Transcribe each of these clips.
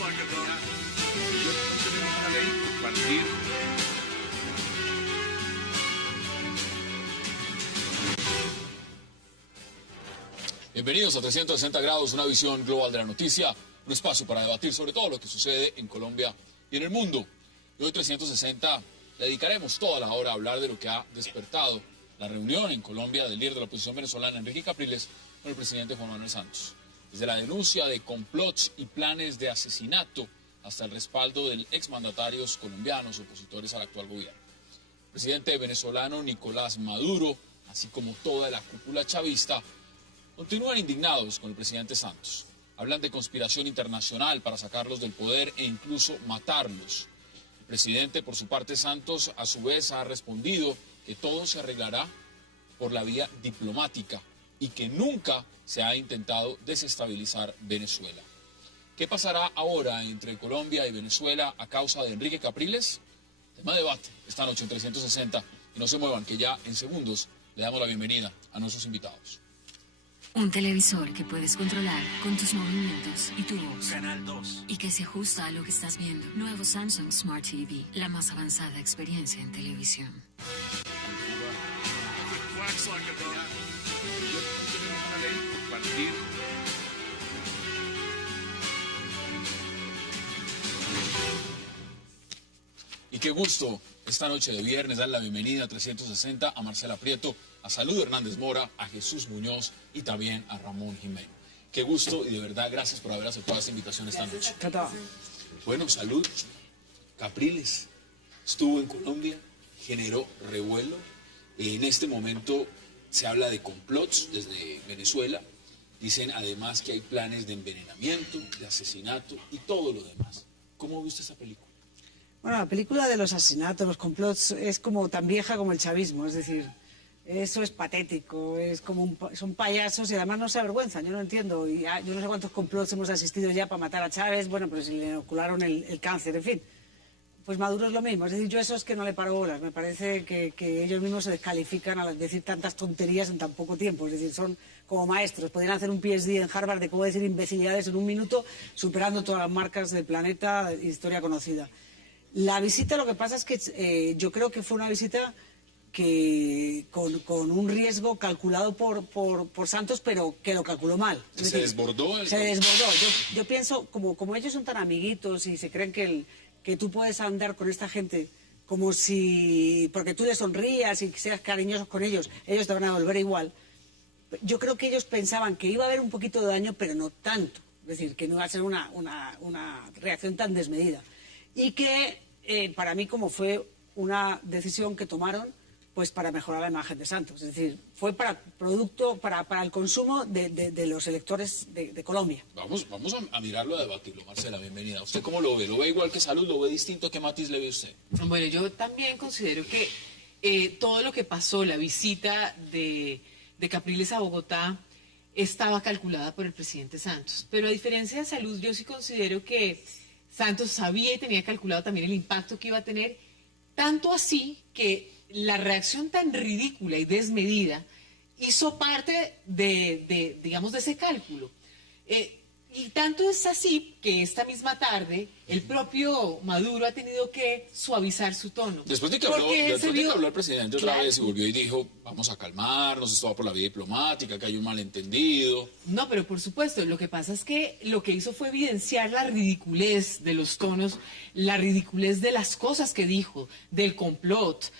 tenemos una ley por partir. Bienvenidos a 360 grados, una visión global de la noticia, un espacio para debatir sobre todo lo que sucede en Colombia y en el mundo. Y hoy 360 le dedicaremos toda la hora a hablar de lo que ha despertado la reunión en Colombia del líder de la oposición venezolana, Enrique Capriles, con el presidente Juan Manuel Santos. Desde la denuncia de complots y planes de asesinato hasta el respaldo del exmandatarios colombianos opositores al actual gobierno. El presidente venezolano Nicolás Maduro, así como toda la cúpula chavista, continúan indignados con el presidente Santos. Hablan de conspiración internacional para sacarlos del poder e incluso matarlos. El presidente, por su parte, Santos, a su vez ha respondido que todo se arreglará por la vía diplomática y que nunca se ha intentado desestabilizar Venezuela. ¿Qué pasará ahora entre Colombia y Venezuela a causa de Enrique Capriles? Tema de debate esta noche en 360. Y no se muevan, que ya en segundos le damos la bienvenida a nuestros invitados. Un televisor que puedes controlar con tus movimientos y tu voz. Canal 2. Y que se ajusta a lo que estás viendo. Nuevo Samsung Smart TV, la más avanzada experiencia en televisión. Tenemos una ley por partir. Y qué gusto esta noche de viernes dar la bienvenida a 360 a Marcela Prieto, a Salud Hernández Mora, a Jesús Muñoz y también a Ramón Jiménez. Qué gusto y de verdad gracias por haber aceptado esta invitación esta noche. Bueno, Salud. Capriles estuvo en Colombia, generó revuelo. En este momento se habla de complots desde Venezuela. Dicen además que hay planes de envenenamiento, de asesinato y todo lo demás. ¿Cómo viste esa película? Bueno, la película de los asesinatos, los complots, es como tan vieja como el chavismo, es decir, eso es patético, es como son payasos y además no se avergüenzan, yo no entiendo, y yo no sé cuántos complots hemos asistido ya para matar a Chávez, bueno, pero si le inocularon el cáncer, en fin. Pues Maduro es lo mismo, es decir, yo eso es que no le paro bolas, me parece que ellos mismos se descalifican al decir tantas tonterías en tan poco tiempo, es decir, son como maestros, podrían hacer un PhD en Harvard de cómo decir imbecilidades en un minuto, superando todas las marcas del planeta, historia conocida. La visita, lo que pasa es que yo creo que fue una visita que con un riesgo calculado por Santos, pero que lo calculó mal. ¿Se desbordó? Se desbordó. Yo pienso, como ellos son tan amiguitos y se creen que tú puedes andar con esta gente como si, porque tú les sonrías y seas cariñosos con ellos, ellos te van a volver igual. Yo creo que ellos pensaban que iba a haber un poquito de daño, pero no tanto. Es decir, que no iba a ser una reacción tan desmedida. Y que para mí como fue una decisión que tomaron pues para mejorar la imagen de Santos, es decir, fue para el consumo de los electores de Colombia. Vamos a mirarlo, a debatirlo. Marcela, bienvenida. ¿Usted cómo lo ve? ¿Lo ve igual que Salud? ¿Lo ve distinto? ¿Qué matiz le ve usted? Bueno, yo también considero que todo lo que pasó, la visita de Capriles a Bogotá, estaba calculada por el presidente Santos. Pero a diferencia de Salud, yo sí considero que Santos sabía y tenía calculado también el impacto que iba a tener, tanto así que la reacción tan ridícula y desmedida hizo parte digamos, de ese cálculo. Y tanto es así que esta misma tarde el propio Maduro ha tenido que suavizar su tono. Después de que habló el presidente otra vez y volvió y dijo, vamos a calmarnos, esto va por la vía diplomática, que hay un malentendido. No, pero por supuesto, lo que pasa es que lo que hizo fue evidenciar la ridiculez de los tonos, la ridiculez de las cosas que dijo, del complot,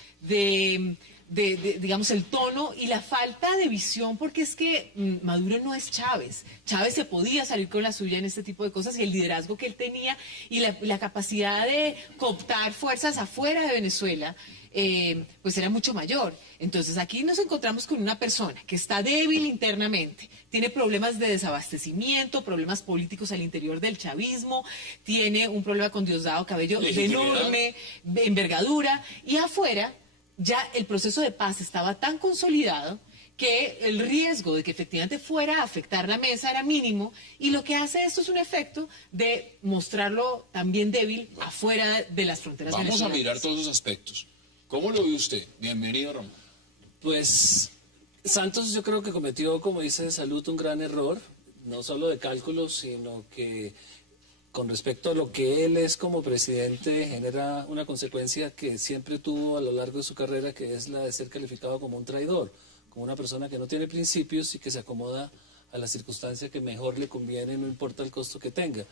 digamos, el tono y la falta de visión, porque es que Maduro no es Chávez. Chávez se podía salir con la suya en este tipo de cosas y el liderazgo que él tenía y la capacidad de cooptar fuerzas afuera de Venezuela, pues era mucho mayor. Entonces aquí nos encontramos con una persona que está débil internamente, tiene problemas de desabastecimiento, problemas políticos al interior del chavismo, tiene un problema con Diosdado Cabello de enorme envergadura y afuera ya el proceso de paz estaba tan consolidado que el riesgo de que efectivamente fuera a afectar la mesa era mínimo, y lo que hace esto es un efecto de mostrarlo también débil afuera de las fronteras venezolanas. Vamos a mirar todos los aspectos. ¿Cómo lo ve usted? Bienvenido, Ramón. Pues Santos yo creo que cometió, como dice Salud, un gran error, no solo de cálculo, sino que con respecto a lo que él es como presidente, genera una consecuencia que siempre tuvo a lo largo de su carrera, que es la de ser calificado como un traidor, como una persona que no tiene principios y que se acomoda a la circunstancia que mejor le conviene, no importa el costo que tenga.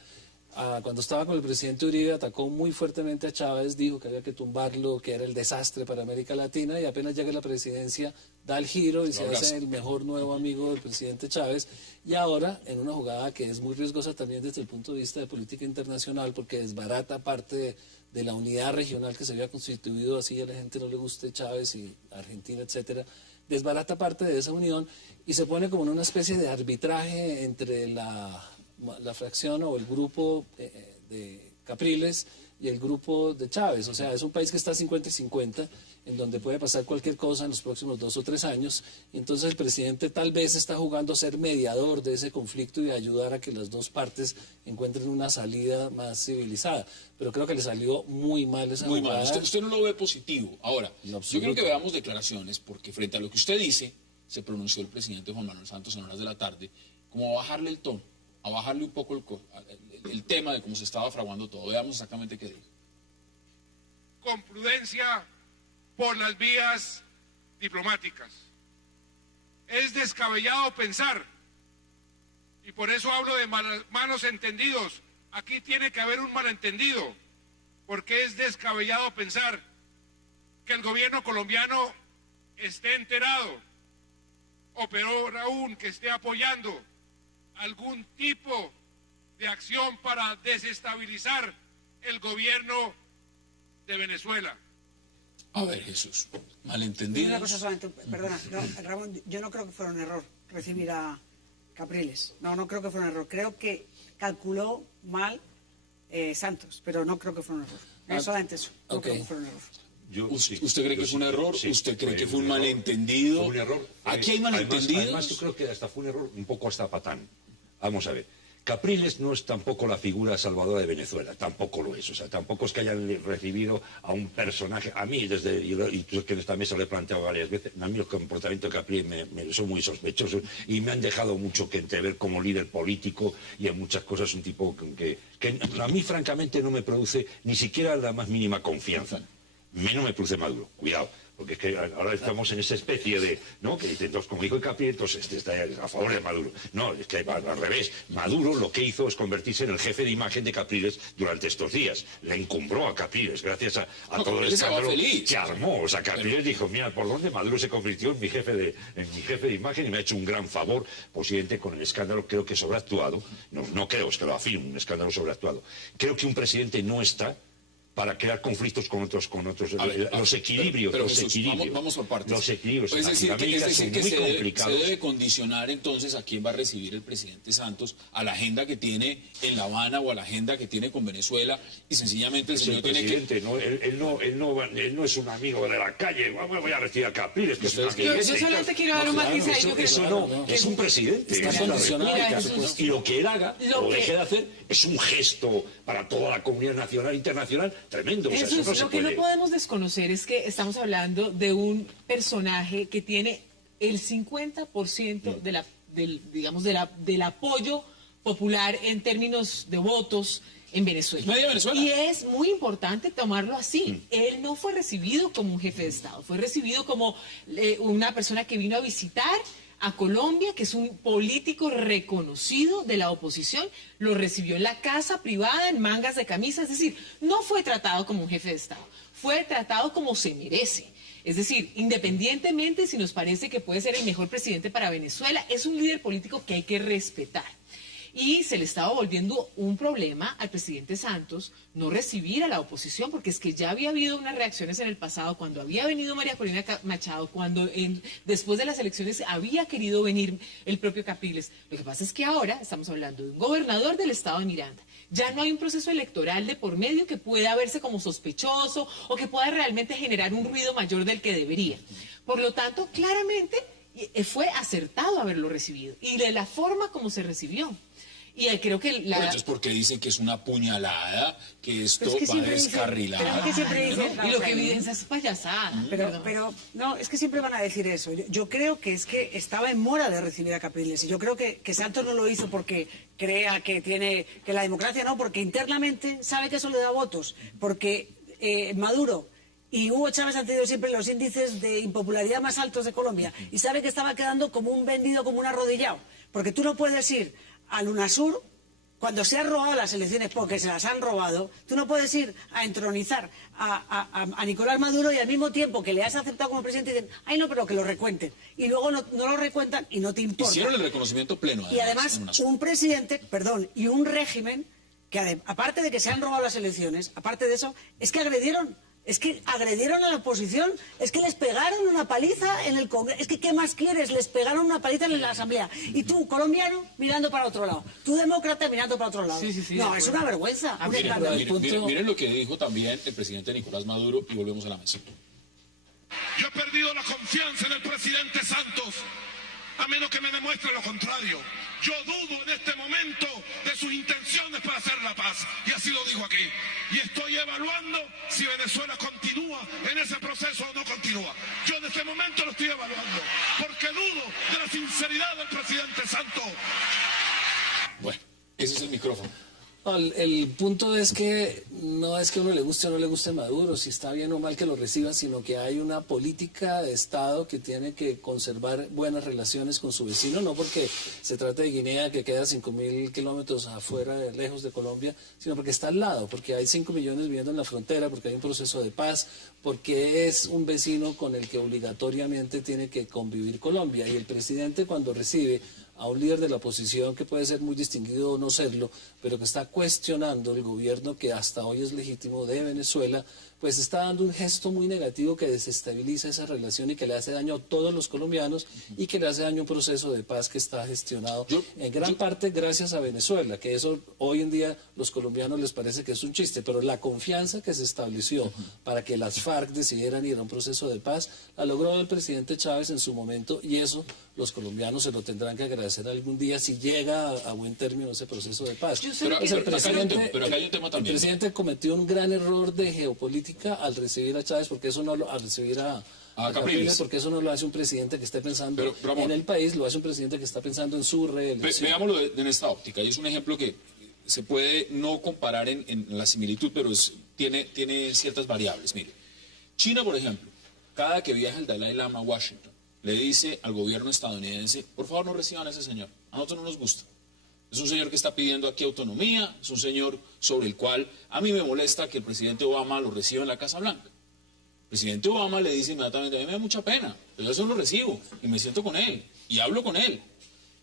Cuando estaba con el presidente Uribe, atacó muy fuertemente a Chávez, dijo que había que tumbarlo, que era el desastre para América Latina, y apenas llega a la presidencia da el giro y se hace el mejor nuevo amigo del presidente Chávez. Y ahora, en una jugada que es muy riesgosa también desde el punto de vista de política internacional, porque desbarata parte de la unidad regional que se había constituido, así a la gente no le guste Chávez y Argentina, etcétera, desbarata parte de esa unión y se pone como en una especie de arbitraje entre la fracción o el grupo de Capriles y el grupo de Chávez. O sea, es un país que está 50 y 50, en donde puede pasar cualquier cosa en los próximos 2 o 3 años. Y entonces el presidente tal vez está jugando a ser mediador de ese conflicto y a ayudar a que las dos partes encuentren una salida más civilizada. Pero creo que le salió muy mal esa Muy jugada. mal. Usted no lo ve positivo. Ahora, En yo absoluto. creo que veamos declaraciones, porque frente a lo que usted dice, se pronunció el presidente Juan Manuel Santos en horas de la tarde, como a bajarle el tono, a bajarle un poco el tema de cómo se estaba fraguando todo. Veamos exactamente qué dijo. Con prudencia por las vías diplomáticas. Es descabellado pensar, y por eso hablo de malos entendidos. Aquí tiene que haber un malentendido, porque es descabellado pensar que el gobierno colombiano esté enterado, o peor aún, que esté apoyando algún tipo de acción para desestabilizar el gobierno de Venezuela. A ver, Jesús, Dime malentendidos. una cosa solamente, perdona, no, Ramón, yo no creo que fuera un error recibir a Capriles. No creo que fuera un error. Creo que calculó mal Santos, pero no creo que fuera un error. Solamente eso. No creo que fuera un error. ¿Usted cree que fue un error? Sí, ¿Usted cree que fue un error. malentendido? Fue un error. Aquí hay Además, malentendidos. yo creo que hasta fue un error un poco hasta patán. Vamos a ver. Capriles no es tampoco la figura salvadora de Venezuela, tampoco lo es. O sea, tampoco es que hayan recibido a un personaje. A mí, y tú que en esta mesa lo he planteado varias veces, a mí el comportamiento de Capriles me son muy sospechosos y me han dejado mucho que entrever como líder político y en muchas cosas un tipo que a mí francamente no me produce ni siquiera la más mínima confianza. Menos me produce Maduro, cuidado. Porque es que ahora estamos en esa especie de, ¿no? Que dicen, entonces, como dijo Capriles, entonces está a favor de Maduro. No, es que al revés. Maduro lo que hizo es convertirse en el jefe de imagen de Capriles durante estos días. Le encumbró a Capriles gracias a No, todo el Capriles estaba escándalo feliz. que armó. O sea, Capriles dijo, mira, por dónde Maduro se convirtió en mi jefe de imagen y me ha hecho un gran favor, posiblemente con el escándalo, creo que sobreactuado. No creo, es que lo afirmo, un escándalo sobreactuado. Creo que un presidente no está para crear conflictos con otros los equilibrios, pero los Jesús, equilibrios. vamos por partes. Los equilibrios Es en decir, Latinoamérica son muy se complicados. debe condicionar entonces a quién va a recibir el presidente Santos, a la agenda que tiene en La Habana o a la agenda que tiene con Venezuela, y sencillamente el Es señor el tiene que... presidente, él no es un amigo de la calle. Voy a recibir a Capriles, que es un Ustedes que- amigo. Yo solamente quiero dar un matiz ahí. Yo creo- Eso no, es un presidente. Está esa es la condicionado, república. por supuesto. Y lo que él haga Lo o que- deje de hacer es un gesto para toda la comunidad nacional e internacional tremendo. O sea, Jesús, eso no se lo que no puede. podemos desconocer es que estamos hablando de un personaje que tiene el 50% del apoyo popular en términos de votos en Venezuela. Media Venezuela. Y es muy importante tomarlo así. Él no fue recibido como un jefe de Estado, fue recibido como una persona que vino a visitar a Colombia, que es un político reconocido de la oposición, lo recibió en la casa privada, en mangas de camisa, es decir, no fue tratado como un jefe de Estado, fue tratado como se merece. Es decir, independientemente si nos parece que puede ser el mejor presidente para Venezuela, es un líder político que hay que respetar. Y se le estaba volviendo un problema al presidente Santos no recibir a la oposición, porque es que ya había habido unas reacciones en el pasado, cuando había venido María Corina Machado, cuando después de las elecciones había querido venir el propio Capriles. Lo que pasa es que ahora estamos hablando de un gobernador del estado de Miranda. Ya no hay un proceso electoral de por medio que pueda verse como sospechoso o que pueda realmente generar un ruido mayor del que debería. Por lo tanto, claramente fue acertado haberlo recibido y de la forma como se recibió. Y creo que Pero entonces, ¿por qué dicen que es una puñalada, que esto Pero es que va siempre descarrilado? pero es que siempre dicen, y lo que evidencia es payasada. pero no, es que siempre van a decir eso. Yo creo que es que estaba en mora de recibir a Capriles. Y yo creo que Santos no lo hizo porque crea que tiene que la democracia no, porque internamente sabe que eso le da votos. Porque Maduro y Hugo Chávez han tenido siempre los índices de impopularidad más altos de Colombia. Y sabe que estaba quedando como un vendido, como un arrodillado. Porque tú no puedes ir al UNASUR. Cuando se han robado las elecciones porque se las han robado, tú no puedes ir a entronizar a Nicolás Maduro y al mismo tiempo que le has aceptado como presidente dicen, ay no, pero que lo recuenten. Y luego no lo recuentan y no te importa. Hicieron el reconocimiento pleno. Y además un presidente, perdón, y un régimen que aparte de que se han robado las elecciones, aparte de eso, es que agredieron a la oposición, es que les pegaron una paliza en el Congreso, es que ¿qué más quieres? Les pegaron una paliza en la Asamblea. Y tú, colombiano, mirando para otro lado. Tú, demócrata, mirando para otro lado. No, es una vergüenza. Un escándalo. Miren lo que dijo también el presidente Nicolás Maduro y volvemos a la mesa. Yo he perdido la confianza en el presidente Santos, a menos que me demuestre lo contrario. Yo dudo en este momento de sus intenciones para hacer la paz, y así lo digo aquí. Y estoy evaluando si Venezuela continúa en ese proceso o no continúa. Yo en este momento lo estoy evaluando, porque dudo de la sinceridad del presidente Santos. Bueno, ese es el micrófono. El punto es que no es que a uno le guste o no le guste Maduro, si está bien o mal que lo reciba, sino que hay una política de Estado que tiene que conservar buenas relaciones con su vecino, no porque se trate de Guinea, que queda 5.000 kilómetros afuera, lejos de Colombia, sino porque está al lado, porque hay 5 millones viviendo en la frontera, porque hay un proceso de paz, porque es un vecino con el que obligatoriamente tiene que convivir Colombia. Y el presidente, cuando recibe a un líder de la oposición que puede ser muy distinguido o no serlo, pero que está cuestionando el gobierno que hasta hoy es legítimo de Venezuela, pues está dando un gesto muy negativo que desestabiliza esa relación y que le hace daño a todos los colombianos y que le hace daño a un proceso de paz que está gestionado en gran parte gracias a Venezuela, que eso hoy en día los colombianos les parece que es un chiste, pero la confianza que se estableció para que las FARC decidieran ir a un proceso de paz, la logró el presidente Chávez en su momento y eso los colombianos se lo tendrán que agradecer algún día si llega a buen término ese proceso de paz. Pero acá hay un tema también. El presidente cometió un gran error de geopolítica al recibir a Chávez, porque eso no lo, al recibir a Capriles, porque eso no lo hace un presidente que esté pensando en el país, lo hace un presidente que está pensando en su reelección. Veámoslo en esta óptica, y es un ejemplo que se puede no comparar en la similitud, pero tiene ciertas variables. Mire, China, por ejemplo, cada que viaja el Dalai Lama a Washington, le dice al gobierno estadounidense, por favor no reciban a ese señor, a nosotros no nos gusta. Es un señor que está pidiendo aquí autonomía, es un señor sobre el cual a mí me molesta que el presidente Obama lo reciba en la Casa Blanca. El presidente Obama le dice inmediatamente, a mí me da mucha pena, pero yo eso lo recibo y me siento con él y hablo con él.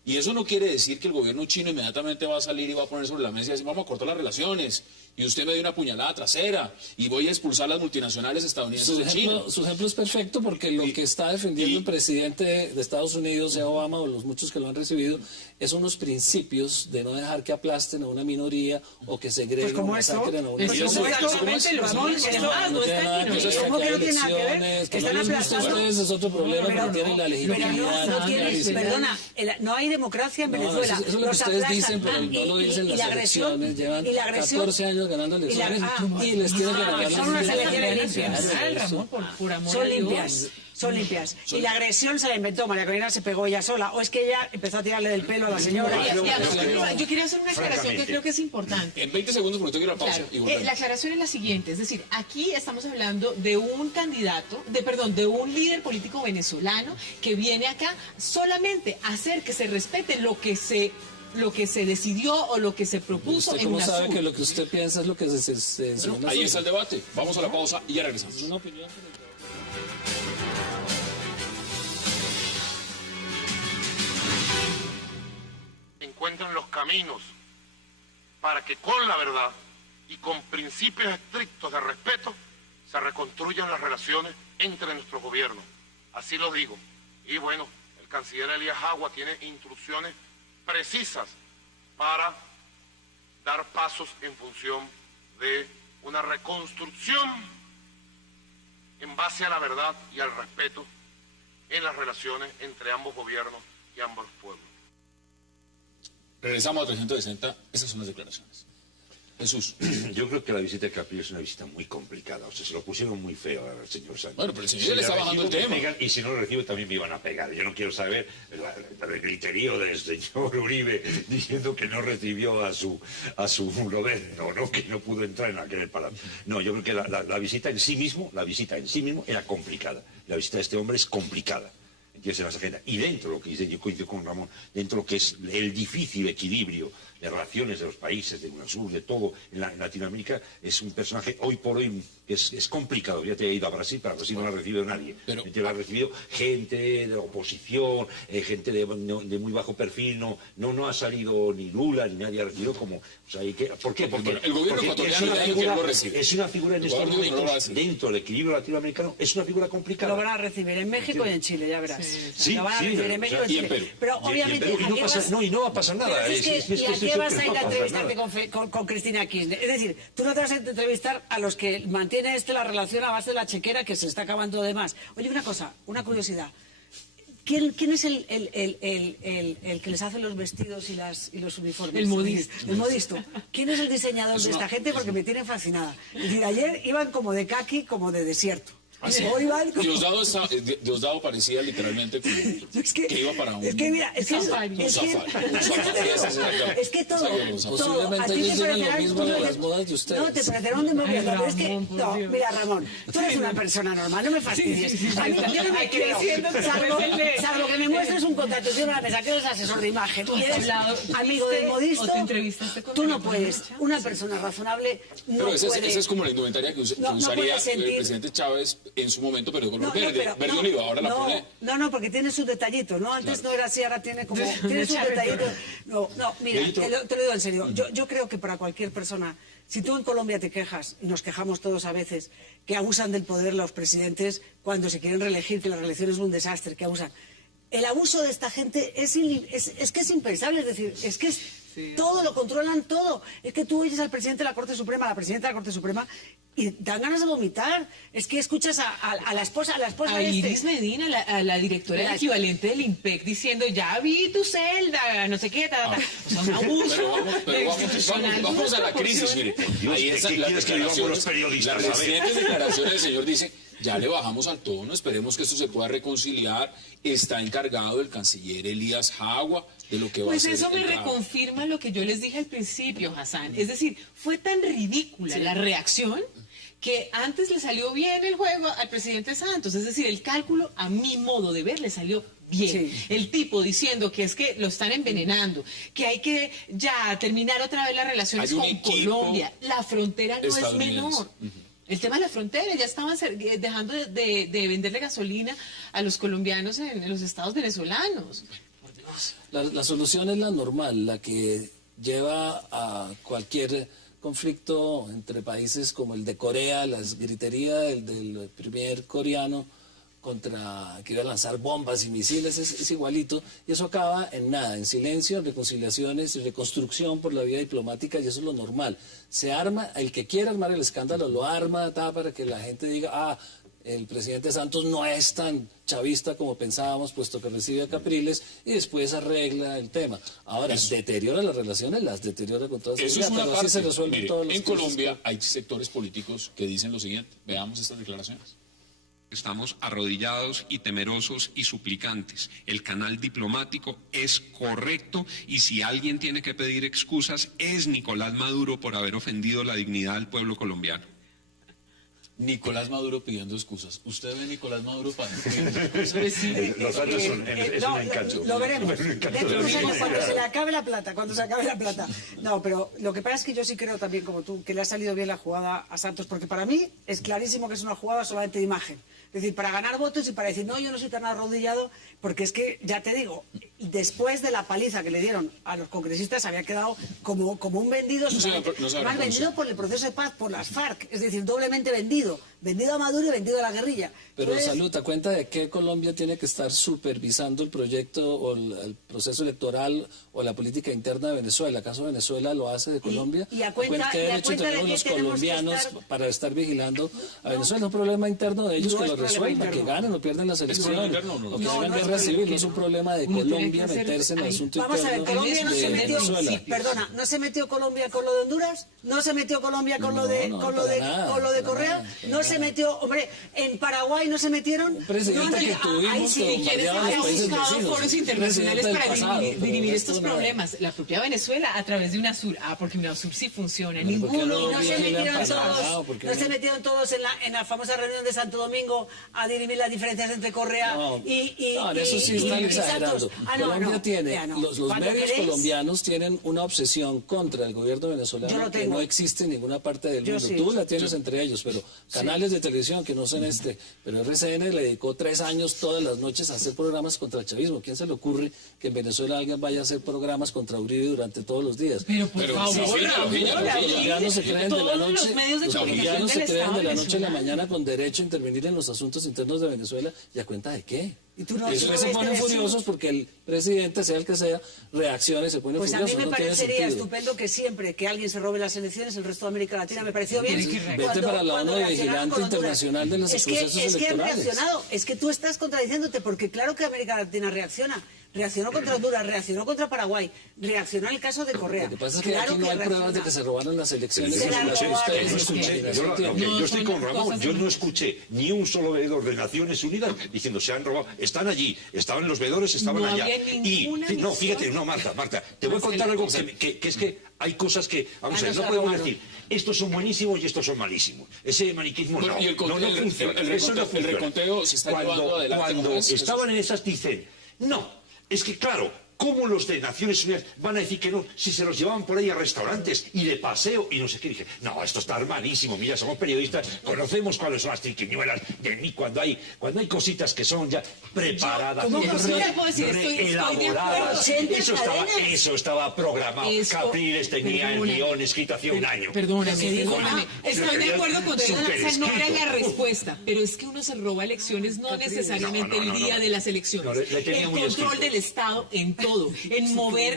Y eso no quiere decir que el gobierno chino inmediatamente va a salir y va a poner sobre la mesa y decir, vamos a cortar las relaciones, y usted me dio una puñalada trasera, y voy a expulsar las multinacionales estadounidenses de China. Su ejemplo es perfecto porque lo que está defendiendo el presidente de Estados Unidos, sea Obama o los muchos que lo han recibido, es unos principios de no dejar que aplasten a una minoría o que segreguen o masacren a una minoría. ¿Cómo que no tiene nada que ver? Que están aplastando. Es otro problema que tienen la legitimidad. Perdona, no hay democracia en Venezuela. Eso es lo que ustedes dicen, pero no lo dicen las elecciones. Llevan 14 años ganando elecciones y les tienen que ganar. Son unas elecciones limpias. Son limpias. Son limpias. Y la agresión se la inventó, María Corina se pegó ella sola, o es que ella empezó a tirarle del pelo a la señora. Yo quería hacer una aclaración que creo que es importante. En 20 segundos, porque tengo que ir a pausa. Claro. La aclaración es la siguiente, es decir, aquí estamos hablando de un candidato, de un líder político venezolano que viene acá solamente a hacer que se respete lo que se decidió o lo que se propuso en UNASUR. ¿Cómo sabe que lo que usted piensa es lo que se bueno, ahí está el debate. Vamos a la pausa y ya regresamos. Es una opinión. Encuentren los caminos para que con la verdad y con principios estrictos de respeto se reconstruyan las relaciones entre nuestros gobiernos. Así lo digo. Y bueno, el canciller Elías Agua tiene instrucciones precisas para dar pasos en función de una reconstrucción en base a la verdad y al respeto en las relaciones entre ambos gobiernos y ambos pueblos. Regresamos a 360, esas son las declaraciones. Jesús. Yo creo que la visita de Capriles es una visita muy complicada. O sea, se lo pusieron muy feo al señor Sánchez. Bueno, pero el señor le está bajando el tema. Y si no lo recibo, también me iban a pegar. Yo no quiero saber el griterío del señor Uribe diciendo que no recibió a su Roberto, ¿no? Que no pudo entrar en aquel palacio. No, yo creo que la visita en sí mismo, era complicada. La visita de este hombre es complicada. ¿Entiendes? En la agenda. Y dentro de lo que dice, yo coincido con Ramón, dentro de lo que es el difícil equilibrio de relaciones de los países, de UNASUR, de todo en Latinoamérica, es un personaje hoy por hoy es complicado. Ya te he ido a Brasil, para Brasil no lo ha recibido nadie. Pero lo ha recibido gente de la oposición, gente de muy bajo perfil, no ha salido ni Lula, ni nadie ha recibido como... O sea, ¿por qué? Porque el gobierno ecuatoriano es una figura en estos momentos, dentro del equilibrio latinoamericano, es una figura complicada. Lo van a recibir en México y en Chile, ya verás. Sí, lo van a recibir en México y en Chile. Pero obviamente... Y no va a pasar nada. ¿Y a qué vas a ir a entrevistarte con Cristina Kirchner? Es decir, tú no te vas a entrevistar a los que mantiene la relación a base de la chequera, que se está acabando de más. Oye, una cosa, una curiosidad. ¿Quién es el que les hace los vestidos y los uniformes? El modisto. El modisto. ¿Quién es el diseñador de esta gente? Porque me tiene fascinada. Es decir, ayer iban como de caqui, como de desierto. Diosdado parecía literalmente como que iba para un... Es que mira, es que todo, posiblemente ellos digan lo mismo de las bodas de ustedes. No, te parecerá un demoviendo, pero es que, no, mira, Ramón, tú eres una persona normal, no me fastidies. A mí, yo no me creo, salvo que me muestres un contrato de una mesa, que eres asesor de imagen, y eres amigo del modisto, tú no puedes, una persona razonable no puede... Pero esa es como la indumentaria que usaría el presidente Chávez en su momento, pero de color verde oliva, ahora la pone... No, porque tiene sus detallitos, ¿no? Antes no era así, ahora tiene como... Tiene sus detallitos. No, mira, te lo digo en serio. Yo creo que para cualquier persona, si tú en Colombia te quejas, y nos quejamos todos a veces, que abusan del poder los presidentes cuando se quieren reelegir, que la reelección es un desastre, que abusan. El abuso de esta gente es que es impensable, es decir, es que todo lo controlan todo. Es que tú oyes al presidente de la Corte Suprema, a la presidenta de la Corte Suprema, y dan ganas de vomitar. Es que escuchas a la esposa a Iris Medina, a la directora del equivalente del IMPEC, diciendo, ya vi tu celda, no sé qué, un abuso. Vamos a la crisis, mire. Ahí están las recientes declaraciones del señor dice, ya le bajamos al tono, esperemos que esto se pueda reconciliar. Está encargado el canciller Elías Jagua de lo que va a ser. Pues eso me reconfirma lo que yo les dije al principio, Hassan. Es decir, fue tan ridícula la reacción que antes le salió bien el juego al presidente Santos. Es decir, el cálculo, a mi modo de ver, le salió bien. Sí. El tipo diciendo que es que lo están envenenando, que hay que ya terminar otra vez las relaciones con Colombia. La frontera no es menor. El tema de la frontera, ya estaban dejando de venderle gasolina a los colombianos en los estados venezolanos. Por Dios. La solución es la normal, la que lleva a cualquier conflicto entre países como el de Corea, las griterías del primer coreano contra que iba a lanzar bombas y misiles, es igualito, y eso acaba en nada, en silencio, en reconciliaciones y reconstrucción por la vía diplomática, y eso es lo normal. Se arma, el que quiera armar el escándalo lo arma para que la gente diga, el presidente Santos no es tan chavista como pensábamos, puesto que recibe a Capriles, y después arregla el tema. Ahora, deteriora las relaciones, las deteriora con todas eso es una parte. Se resuelven Mire, todos los en Colombia hay sectores políticos que dicen lo siguiente, veamos estas declaraciones. Estamos arrodillados y temerosos y suplicantes. El canal diplomático es correcto y si alguien tiene que pedir excusas es Nicolás Maduro por haber ofendido la dignidad del pueblo colombiano. Nicolás Maduro pidiendo excusas. ¿Usted ve a Nicolás Maduro pidiendo excusas? Los años son un encanto. Lo veremos. Dentro de unos años, cuando se le acabe la plata, No, pero lo que pasa es que yo sí creo también, como tú, que le ha salido bien la jugada a Santos, porque para mí es clarísimo que es una jugada solamente de imagen. Es decir, para ganar votos y para decir, no, yo no soy tan arrodillado, porque es que, ya te digo, después de la paliza que le dieron a los congresistas, había quedado como un vendido, más vendido por el proceso de paz, por las FARC, es decir, doblemente vendido a Maduro y vendido a la guerrilla. Pero entonces, Salud, ¿te cuenta de que Colombia tiene que estar supervisando el proyecto o el proceso electoral o la política interna de Venezuela? ¿Acaso Venezuela lo hace de Colombia? ¿Y a cuenta tenemos los colombianos para estar vigilando a Venezuela? Es un problema interno de ellos, que lo resuelvan, que ganen o pierden las elecciones, o que hagan guerra civil. No es un problema de Colombia Colombia que hacer meterse en el ahí. asunto Vamos a ver, interno Colombia no se de metió, Venezuela. sí, perdona, ¿no se metió Colombia con lo de Honduras? ¿No se metió Colombia con lo de No, con lo para de nada, con lo de para Correa? nada, para ¿No se metió, hombre, en Paraguay no se metieron? Presidente No, que ahí tuvimos sí. con ¿Y quiénes Variados han países buscado vecinos. foros internacionales Presidente del para pasado, pero dirimir esto estos no. problemas? La propia Venezuela a través de UNASUR. Porque UNASUR sí funciona. ¿por qué Ninguno. no? Y no se Bien, metieron pasado, todos, ¿por qué no no? se metieron todos en la famosa reunión de Santo Domingo a dirimir las diferencias entre Correa No, y no, en eso sí y están Santos. exagerando. Ah, no, Colombia no, tiene, ya no. los Cuando medios queréis, colombianos tienen una obsesión contra el gobierno Yo venezolano lo que tengo. no existe en ninguna parte del Yo mundo. sí. Tú la tienes entre ellos, pero canales de televisión que no son pero RCN le dedicó 3 años todas las noches a hacer programas contra el chavismo. ¿Quién se le ocurre que en Venezuela alguien vaya a hacer programas contra Uribe durante todos los días? Pero por favor, Los colombianos se creen de la todos noche, los medios de los comunicación colombianos se del creen Estado de la noche a la venezolano. mañana con derecho a intervenir en los asuntos internos de Venezuela. ¿Y a cuenta de qué? Y tú no- Y después se tú no ponen ves furiosos porque el presidente, sea el que sea, reacciona y se pone Pues a mí furioso. me No tiene parecería sentido. estupendo que siempre que alguien se robe las elecciones, el resto de América Latina me pareció bien. Vete para la cuando ONU de reaccionaron vigilante con Honduras. internacional de los es que, procesos es que han electorales. reaccionado, es que tú estás contradiciéndote, porque claro que América Latina reacciona. Reaccionó contra Honduras, reaccionó contra Paraguay, reaccionó en el caso de Correa. Lo que pasa es que Claro aquí no hay pruebas reacciona. de que se robaron las elecciones. Se la Eso robaron. ustedes No no escuché. escuchan. Yo estoy son con Ramón. cosas Yo no escuché ni un solo veedor de Naciones Unidas diciendo se han robado. Están allí, estaban los veedores, estaban No allá. había ninguna No, misión. fíjate, no, Marta, te voy a contar algo que es que hay cosas que, vamos a ver, no no se podemos robaron. decir, estos son buenísimos y estos son malísimos. Ese maniquismo Bueno, no, y el no, no conteo- funciona. el Eso no reconteo- el funciona. reconteo se está llevando adelante Cuando como es, estaban en esas dicen, no, es que claro, ¿cómo los de Naciones Unidas van a decir que no si se los llevaban por ahí a restaurantes y de paseo y no sé qué? Dije, no, esto está malísimo, mira, somos periodistas, conocemos cuáles son las triquiñuelas de mí cuando hay cositas que son ya preparadas, ¿cómo cositas puedo decir? Estoy de elaboradas. acuerdo. Eso estaba programado. Eso- Capriles tenía el perdóname. guión escrito hacía un año. Perdóname. Estoy de Superescrito. acuerdo contigo, esa no era la respuesta, pero es que uno se roba elecciones no necesariamente No, no, el día no. de las elecciones. No, le tenía El muy control escrito. del Estado en todo, en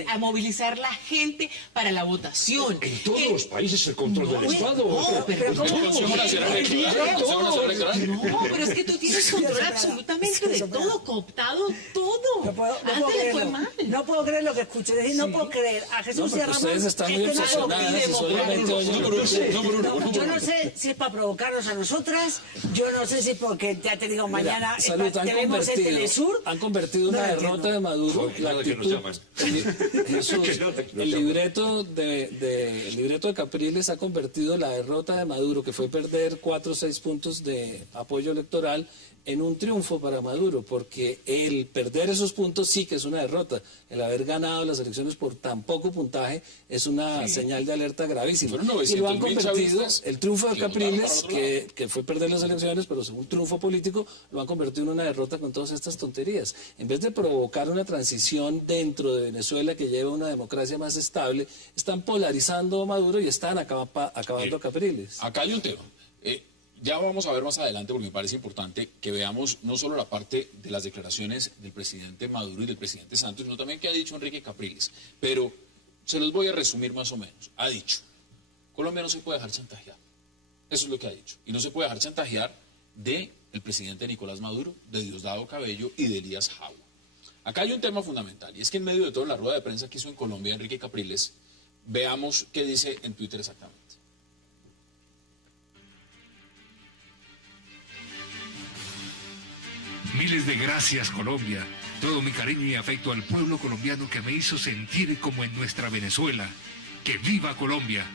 a movilizar la gente para la votación. En todos los países el control del Estado. No, pero ¿cómo? Consejo Nacional Electoral, Consejo Nacional Electoral. No, pero es que tú tienes control absolutamente de todo, cooptado todo. No puedo Antes le fue creerlo. mal. No puedo creer lo que escucho. Es decir, no puedo creer a No, Jesús y a porque Ramón. ustedes están muy es que no puedo obsesionadas y creer. solamente oyen lo que ustedes- No, yo no sé si es para provocarnos a nosotras, yo no sé si porque, ya te digo, mañana Mira, Salud, te vemos en Telesur. han convertido No una lo derrota entiendo. de Maduro, Joder, la nada que nos actitud, llaman. Jesús, Que no te- nos el llaman. libreto de Capriles ha convertido la derrota de Maduro, que fue perder 4 o 6 puntos de apoyo electoral, en un triunfo para Maduro, porque el perder esos puntos sí que es una derrota. El haber ganado las elecciones por tan poco puntaje es una señal de alerta gravísima. Fueron Y lo han 900.000 convertido, chavistas el triunfo de que votaron para Capriles, otro lado. que fue perder las elecciones, pero un triunfo político, lo han convertido en una derrota con todas estas tonterías. En vez de provocar una transición dentro de Venezuela que lleve a una democracia más estable, están polarizando a Maduro y están acabando a Capriles. Acá hay un tema. Ya vamos a ver más adelante, porque me parece importante que veamos no solo la parte de las declaraciones del presidente Maduro y del presidente Santos, sino también que ha dicho Enrique Capriles. Pero se los voy a resumir más o menos. Ha dicho, Colombia no se puede dejar chantajear. Eso es lo que ha dicho. Y no se puede dejar chantajear del presidente Nicolás Maduro, de Diosdado Cabello y de Elías Jaua. Acá hay un tema fundamental, y es que en medio de toda la rueda de prensa que hizo en Colombia Enrique Capriles, veamos qué dice en Twitter exactamente. Miles de gracias, Colombia. Todo mi cariño y afecto al pueblo colombiano que me hizo sentir como en nuestra Venezuela. ¡Que viva Colombia!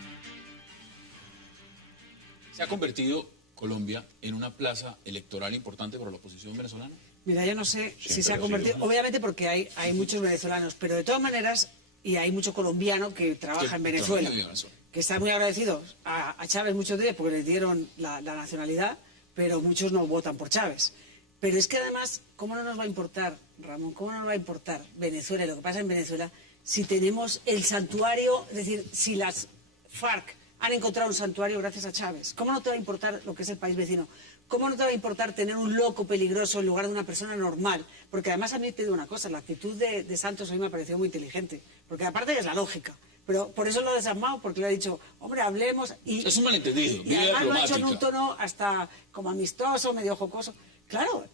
¿Se ha convertido Colombia en una plaza electoral importante para la oposición venezolana? Mira, yo no sé si Siempre se ha lo convertido, sigo. obviamente porque hay muchos venezolanos, pero de todas maneras, y hay mucho colombiano que trabaja Que en Venezuela, trabaja en Venezuela. que están muy agradecidos a Chávez muchos de ellos porque les dieron la nacionalidad, pero muchos no votan por Chávez. Pero es que además, ¿cómo no nos va a importar, Ramón, cómo no nos va a importar Venezuela y lo que pasa en Venezuela si tenemos el santuario, es decir, si las FARC han encontrado un santuario gracias a Chávez? ¿Cómo no te va a importar lo que es el país vecino? ¿Cómo no te va a importar tener un loco peligroso en lugar de una persona normal? Porque además a mí te digo una cosa, la actitud de Santos a mí me ha parecido muy inteligente, porque aparte es la lógica. Pero por eso lo he desarmado, porque le ha dicho, hombre, hablemos. Y, Es un malentendido, y vía además lo ha hecho en diplomática. un tono hasta como amistoso, medio jocoso. Claro,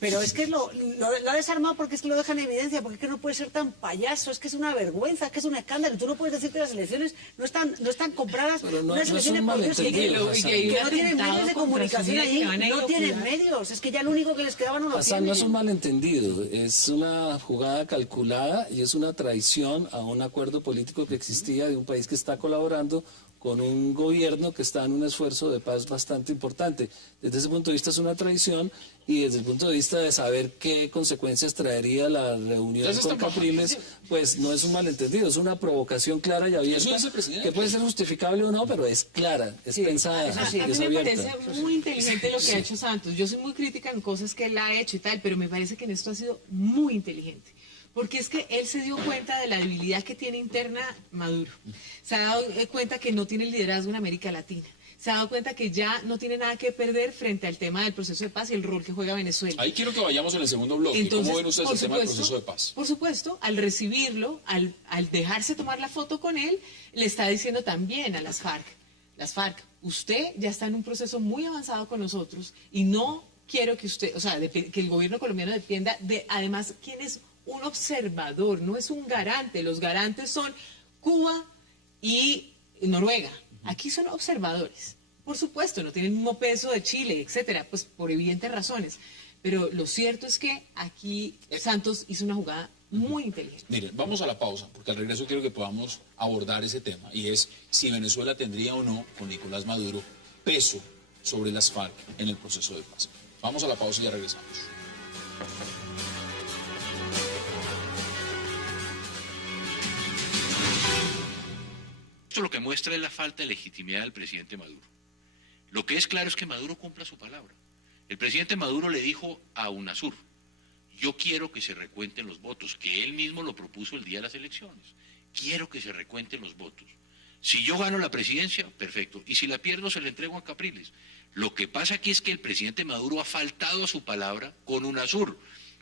pero es que lo ha desarmado porque es que lo deja en evidencia, porque es que no puede ser tan payaso, es que es una vergüenza, es que es un escándalo. Tú no puedes decir que las elecciones no están compradas, Pero no- unas no es elecciones un por Dios, malentendido, que no tienen medios de comunicación allí, no tienen medios, es que ya lo único que les quedaba no lo Hassan, tienen. no es un malentendido, es una jugada calculada y es una traición a un acuerdo político que existía de un país que está colaborando con un gobierno que está en un esfuerzo de paz bastante importante. Desde ese punto de vista es una traición y desde el punto de vista de saber qué consecuencias traería la reunión Entonces, con Capriles, pues no es un malentendido, es una provocación clara y Eso abierta dice el presidente. que puede ser justificable o no, pero es clara, es pensada eso sí. y A mí es me abierta. parece muy inteligente lo que ha hecho Santos. Yo soy muy crítica en cosas que él ha hecho y tal, pero me parece que en esto ha sido muy inteligente. Porque es que él se dio cuenta de la debilidad que tiene interna Maduro. Se ha dado cuenta que no tiene el liderazgo en América Latina. Se ha dado cuenta que ya no tiene nada que perder frente al tema del proceso de paz y el rol que juega Venezuela. Ahí quiero que vayamos en el segundo bloque. ¿Cómo ven ustedes por el tema del supuesto, proceso de paz? Por supuesto, al recibirlo, al dejarse tomar la foto con él, le está diciendo también a las FARC, usted ya está en un proceso muy avanzado con nosotros y no quiero que usted, o sea, que el gobierno colombiano dependa de, además, quién es un observador, no es un garante. Los garantes son Cuba y Noruega. Aquí son observadores. Por supuesto, no tienen el mismo peso de Chile, etcétera, pues por evidentes razones. Pero lo cierto es que aquí Santos hizo una jugada muy inteligente. Miren, vamos a la pausa, porque al regreso quiero que podamos abordar ese tema, y es si Venezuela tendría o no, con Nicolás Maduro, peso sobre las FARC en el proceso de paz. Vamos a la pausa y ya regresamos. Esto lo que muestra es la falta de legitimidad del presidente Maduro. Lo que es claro es que Maduro cumpla su palabra. El presidente Maduro le dijo a UNASUR, yo quiero que se recuenten los votos, que él mismo lo propuso el día de las elecciones. Quiero que se recuenten los votos. Si yo gano la presidencia, perfecto. Y si la pierdo, se la entrego a Capriles. Lo que pasa aquí es que el presidente Maduro ha faltado a su palabra con UNASUR.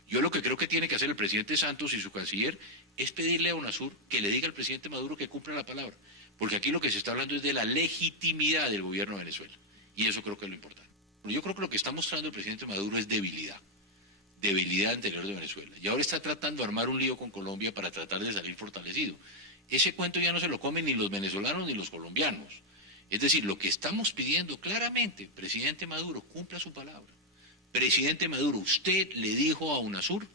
Yo lo que creo que tiene que hacer el presidente Santos y su canciller es pedirle a UNASUR que le diga al presidente Maduro que cumpla la palabra. Porque aquí lo que se está hablando es de la legitimidad del gobierno de Venezuela. Y eso creo que es lo importante. Yo creo que lo que está mostrando el presidente Maduro es debilidad. Debilidad interior de Venezuela. Y ahora está tratando de armar un lío con Colombia para tratar de salir fortalecido. Ese cuento ya no se lo comen ni los venezolanos ni los colombianos. Es decir, lo que estamos pidiendo claramente, presidente Maduro, cumpla su palabra. Presidente Maduro, usted le dijo a UNASUR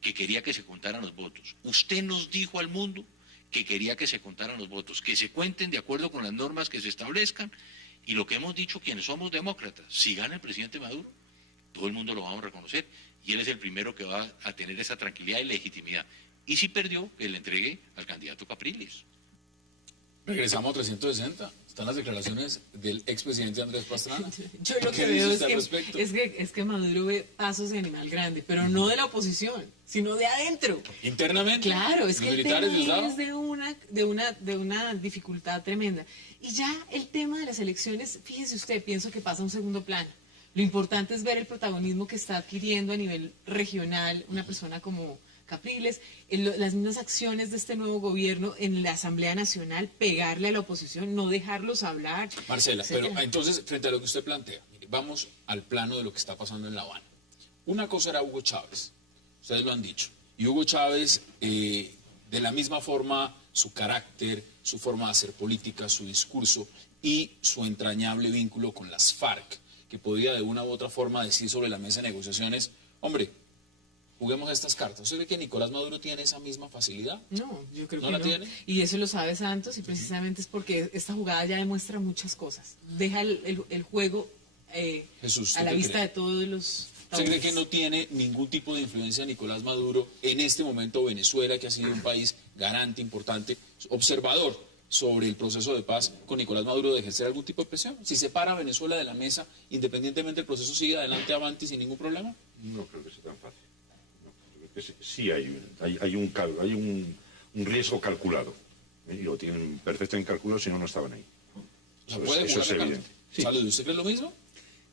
que quería que se contaran los votos. Usted nos dijo al mundo que quería que se contaran los votos, que se cuenten de acuerdo con las normas que se establezcan, y lo que hemos dicho quienes somos demócratas, si gana el presidente Maduro, todo el mundo lo vamos a reconocer, y él es el primero que va a tener esa tranquilidad y legitimidad. Y si perdió, que le entregue al candidato Capriles. Regresamos a 360. Están las declaraciones del expresidente Andrés Pastrana. Yo lo ¿Qué que dice veo usted al respecto? es que Maduro ve pasos de animal grande, pero no de la oposición, sino de adentro. Internamente. Claro, es los que el militares tema les daban. es de una dificultad tremenda. Y ya el tema de las elecciones, fíjese usted, pienso que pasa a un segundo plano. Lo importante es ver el protagonismo que está adquiriendo a nivel regional una persona como Capriles, las mismas acciones de este nuevo gobierno en la Asamblea Nacional, pegarle a la oposición, no dejarlos hablar. Marcela, etcétera. pero entonces, frente a lo que usted plantea, mire, vamos al plano de lo que está pasando en La Habana. Una cosa era Hugo Chávez, ustedes lo han dicho, y Hugo Chávez, de la misma forma, su carácter, su forma de hacer política, su discurso y su entrañable vínculo con las FARC, que podía de una u otra forma decir sobre la mesa de negociaciones, hombre, juguemos estas cartas. ¿Usted cree que Nicolás Maduro tiene esa misma facilidad? No, yo creo ¿No que la no. tiene? Y eso lo sabe Santos y precisamente es porque esta jugada ya demuestra muchas cosas. Deja el juego Jesús, a ¿usted la qué vista cree? de todos los... ¿Usted cree que no tiene ningún tipo de influencia Nicolás Maduro en este momento Venezuela, que ha sido un país garante, importante, observador sobre el proceso de paz, con Nicolás Maduro de ejercer algún tipo de presión? Si se para Venezuela de la mesa, independientemente el proceso sigue adelante, avante, sin ningún problema. No creo que sea tan fácil. No, creo que sí hay un riesgo calculado. Y lo tienen perfectamente calculado, si no, no estaban ahí. O sea, puede Eso jugar es la carta. evidente. Sí. Salud, ¿usted cree lo mismo?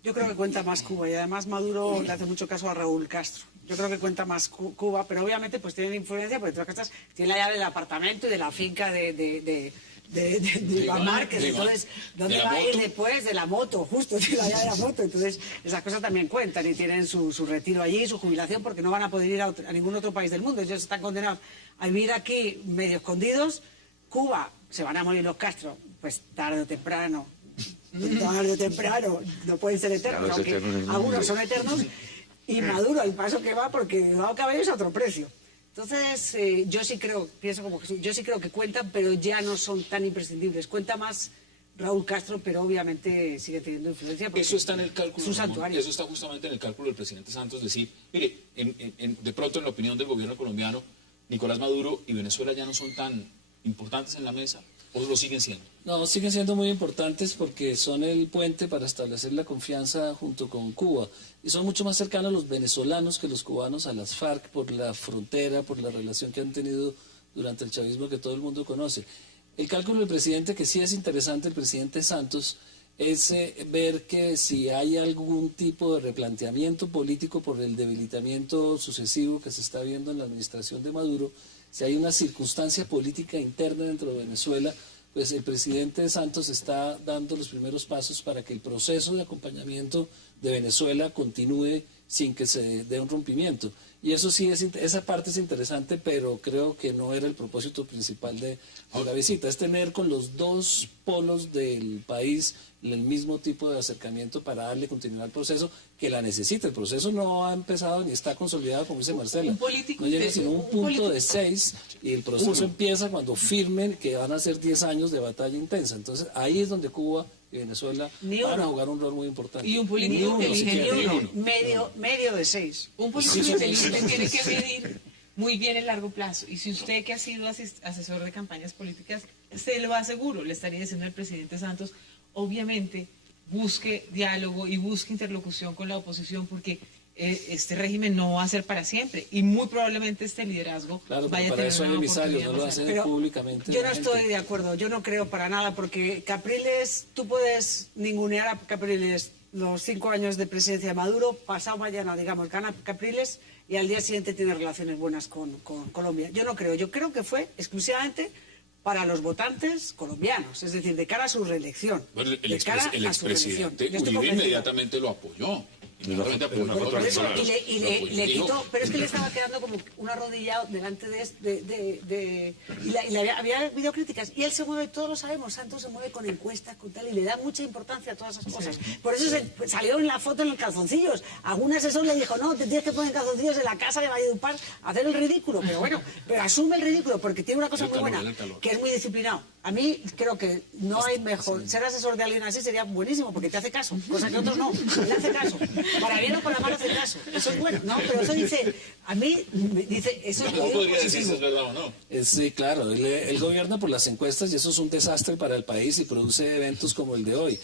Yo creo que cuenta más Cuba y además Maduro le hace mucho caso a Raúl Castro. Yo creo que cuenta más Cuba, pero obviamente pues tienen influencia porque todas estas tienen la llave del apartamento y de la finca de Iván Márquez, entonces, ¿dónde va a ir después? De la moto, justo, de la moto. Entonces, esas cosas también cuentan y tienen su retiro allí, su jubilación, porque no van a poder ir a ningún otro país del mundo. Ellos están condenados a vivir aquí medio escondidos. Cuba, se van a morir los Castro, pues tarde o temprano. Tarde o temprano, no pueden ser eternos, aunque algunos son eternos. Y Maduro, el paso que va, porque dado cabello es a otro precio. Entonces, yo sí creo, pienso como Jesús, yo sí creo que cuentan, pero ya no son tan imprescindibles. Cuenta más Raúl Castro, pero obviamente sigue teniendo influencia. Eso está en el cálculo. Su santuario. Eso está justamente en el cálculo del presidente Santos. Decir, mire, de pronto en la opinión del gobierno colombiano, Nicolás Maduro y Venezuela ya no son tan importantes en la mesa, ¿o lo siguen siendo? No, siguen siendo muy importantes porque son el puente para establecer la confianza junto con Cuba. Y son mucho más cercanos los venezolanos que los cubanos a las FARC por la frontera, por la relación que han tenido durante el chavismo que todo el mundo conoce. El cálculo del presidente, que sí es interesante, el presidente Santos, es ver que si hay algún tipo de replanteamiento político por el debilitamiento sucesivo que se está viendo en la administración de Maduro, si hay una circunstancia política interna dentro de Venezuela, pues el presidente Santos está dando los primeros pasos para que el proceso de acompañamiento de Venezuela continúe sin que se dé un rompimiento. Y eso sí, esa parte es interesante, pero creo que no era el propósito principal de la visita. Es tener con los dos polos del país el mismo tipo de acercamiento para darle continuidad al proceso que la necesita. El proceso no ha empezado ni está consolidado, como dice Marcela. Un político no llega sino un punto de 6 y el proceso empieza cuando firmen que van a ser 10 años de batalla intensa. Entonces ahí es donde Cuba y Venezuela van a jugar un rol muy importante. Y un político inteligente, medio de 6. Un político inteligente tiene que medir muy bien el largo plazo. Y si usted, que ha sido asesor de campañas políticas, se lo aseguro, le estaría diciendo al presidente Santos, obviamente busque diálogo y busque interlocución con la oposición, porque este régimen no va a ser para siempre y muy probablemente este liderazgo vaya a tener una oportunidad. No lo hace públicamente. Yo no estoy de acuerdo, yo no creo para nada, porque Capriles, tú puedes ningunear a Capriles los 5 años de presidencia de Maduro, pasado mañana, digamos, gana Capriles y al día siguiente tiene relaciones buenas con Colombia. Yo no creo, yo creo que fue exclusivamente para los votantes colombianos, es decir, de cara a su reelección. Bueno, el expresidente Uribe inmediatamente lo apoyó. Y le quitó, pero es que le estaba quedando como un arrodillado delante y había habido críticas. Y él se mueve, todos lo sabemos, Santos se mueve con encuestas, con tal, y le da mucha importancia a todas esas cosas. Por eso salió en la foto en los calzoncillos. Algún asesor le dijo, no, te tienes que poner calzoncillos en la casa de Valledupar a hacer el ridículo. Pero bueno, pero asume el ridículo, porque tiene una cosa muy buena, que es muy disciplinado. A mí creo que no hay mejor. Ser asesor de alguien así sería buenísimo, porque te hace caso, cosa que otros no. Te hace caso. Para bien o para mal hace caso. Eso es bueno. No, pero eso dice, a mí, dice, eso es no podría decir si es verdad o no. Sí, claro. Él gobierna por las encuestas y eso es un desastre para el país y produce eventos como el de hoy.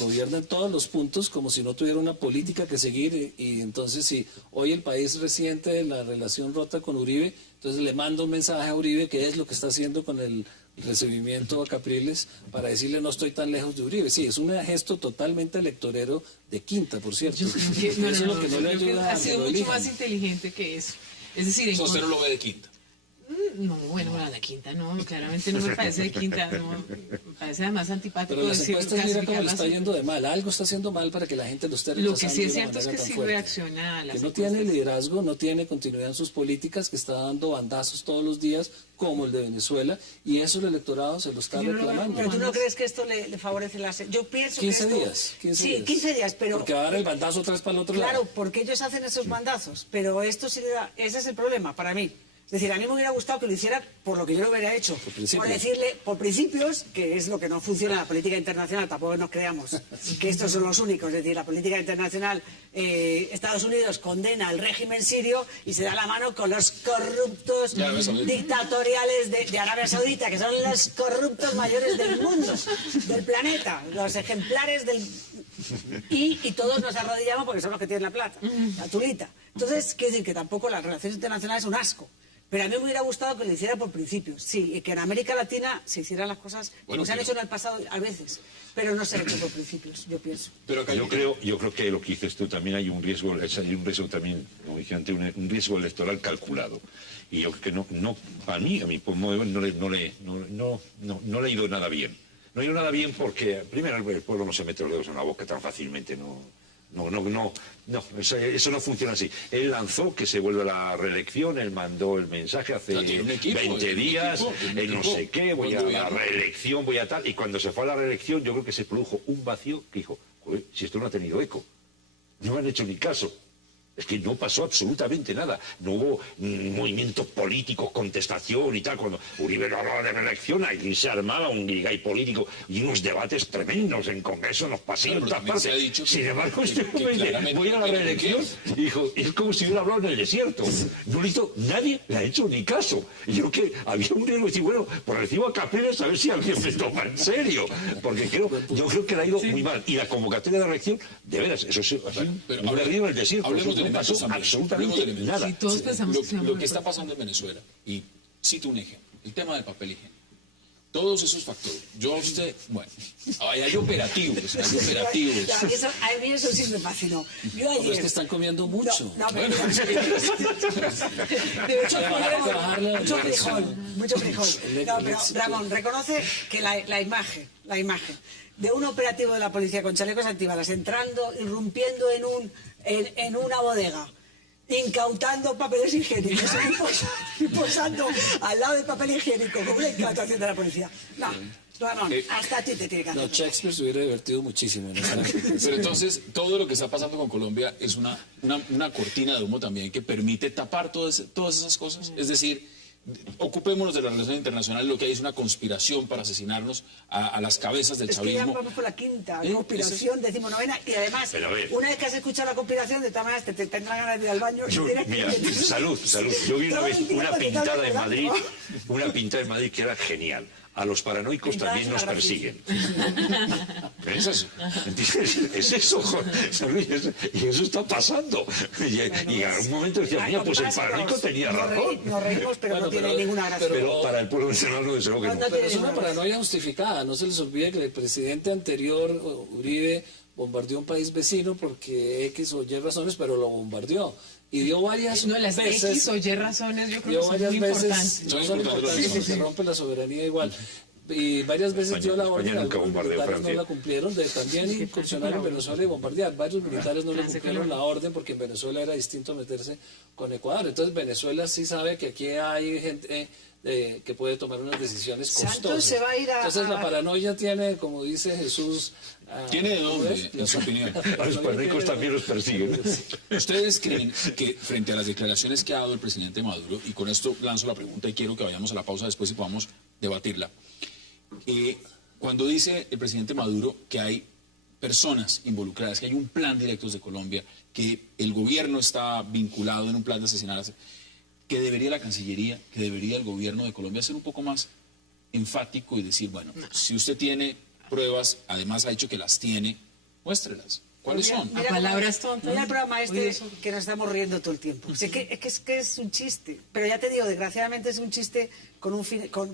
Gobierna en todos los puntos como si no tuviera una política que seguir y entonces si hoy el país resiente la relación rota con Uribe, entonces le manda un mensaje a Uribe que es lo que está haciendo con el recibimiento a Capriles para decirle no estoy tan lejos de Uribe. Sí, es un gesto totalmente electorero de quinta, por cierto. Yo creo que, eso es lo que no le ayuda ha sido mucho más inteligente que eso. Es decir, usted no lo ve de quinta. No, bueno, la quinta no, claramente no me parece de quinta, no, me parece además antipático. Pero las encuestas, mira cómo le está yendo de mal, algo está haciendo mal para que la gente lo esté rechazando. Lo que sí es cierto es que sí reacciona a las que no tiene liderazgo, no tiene continuidad en sus políticas, que está dando bandazos todos los días, como el de Venezuela, y eso el electorado se lo está reclamando. Pero tú no crees que esto le favorece la... Yo pienso 15 que días. 15 días, pero... Porque va a dar el bandazo otra vez para el otro lado. Claro, porque ellos hacen esos bandazos, pero esto sí le da... Ese es el problema para mí. Es decir, a mí me hubiera gustado que lo hicieran por lo que yo lo hubiera hecho. Por decirle, por principios, que es lo que no funciona en la política internacional, tampoco nos creamos que estos son los únicos. Es decir, la política internacional, Estados Unidos condena al régimen sirio y se da la mano con los corruptos dictatoriales de Arabia Saudita, que son los corruptos mayores del mundo, del planeta, los ejemplares del... Y todos nos arrodillamos porque son los que tienen la plata, la tulita. Entonces, quiere decir que tampoco las relaciones internacionales son un asco. Pero a mí me hubiera gustado que lo hiciera por principios, sí, y que en América Latina se hicieran las cosas como se han hecho en el pasado a veces, pero no se ha hecho por principios, yo pienso. Pero yo creo que lo que dices tú también hay un riesgo también, como dije antes, un riesgo electoral calculado. Y yo creo que a mi modo no le ha ido nada bien. No ha ido nada bien porque, primero, el pueblo no se mete los dedos en la boca tan fácilmente, eso no funciona así. Él lanzó que se vuelve a la reelección, él mandó el mensaje hace 20 días, él no sé qué, voy a la reelección, voy a tal, y cuando se fue a la reelección yo creo que se produjo un vacío que dijo, joder, si esto no ha tenido eco, no me han hecho ni caso. Es que no pasó absolutamente nada. No hubo movimientos políticos, contestación y tal. Cuando Uribe no hablaba de reelección, aquí se armaba un guirigay político y unos debates tremendos en Congreso, en los pasillos, en todas partes. Sin embargo, voy a la reelección y dijo, es como si hubiera hablado en el desierto. No le hizo, nadie le ha hecho ni caso. Y yo que había un riesgo de decir, bueno, por recibo a Capriles a ver si alguien me toma en serio. Porque yo creo que le ha ido muy mal. Y la convocatoria de reelección, de veras, eso sí, un río en el desierto. No pasó absolutamente nada. Lo que está pasando en Venezuela, y cito un ejemplo, el tema del papel higiénico. Todos esos factores. Yo a usted, bueno, hay operativos. A mí eso sí me fascinó. Yo ayer... Es que están comiendo mucho. Mucho frijol. No, pero Ramón, reconoce que la imagen de un operativo de la policía con chalecos antibalas entrando, irrumpiendo en una bodega, incautando papeles higiénicos y posando al lado del papel higiénico como una incautación de la policía. No, Ramón, hasta a ti te tiene que hacer. No, Shakespeare se hubiera divertido muchísimo en esa. Pero entonces, todo lo que está pasando con Colombia es una cortina de humo también que permite tapar todas esas cosas. Es decir, ocupémonos de la relación internacional, lo que hay es una conspiración para asesinarnos a las cabezas del chavismo. Es que ya vamos por la quinta conspiración, decimonovena, y además, una vez que has escuchado la conspiración, de todas maneras te tendrán ganas de ir al baño. Mira, salud. Yo vi una vez una pintada en Madrid que era genial. A los paranoicos también nos persiguen. ¿Ves eso? Es eso, y eso está pasando. Y en algún momento decía, mira, pues el paranoico tenía razón. Nos reímos, pero no tiene ninguna gracia. Pero para el pueblo venezolano, desde luego que no. Pero es una paranoia justificada. No se les olvide que el presidente anterior, Uribe, bombardeó un país vecino porque X o Y razones, pero lo bombardeó. Y dio varias las veces... X o Y razones yo creo que son muy importantes. Son importantes porque rompen la soberanía igual. Y varias veces dio la orden, algunos militares no la cumplieron, de también incursionar en Venezuela y bombardear. Varios militares no le cumplieron la orden porque en Venezuela era distinto meterse con Ecuador. Entonces Venezuela sí sabe que aquí hay gente que puede tomar unas decisiones costosas. Se va a ir Entonces la paranoia tiene, como dice Jesús... ¿Tiene de dónde, en su opinión? A los paranoicos también los persiguen. ¿Ustedes creen que frente a las declaraciones que ha dado el presidente Maduro, y con esto lanzo la pregunta y quiero que vayamos a la pausa después y podamos debatirla, cuando dice el presidente Maduro que hay personas involucradas, que hay un plan directo de Colombia, que el gobierno está vinculado en un plan de asesinatos, que debería la Cancillería, que debería el gobierno de Colombia ser un poco más enfático y decir, bueno, si usted tiene pruebas, además ha dicho que las tiene, muéstrelas. ¿Cuáles son? Mira, palabras tontas. Mira el programa que nos estamos riendo todo el tiempo. Es que es un chiste. Pero ya te digo, desgraciadamente es un chiste con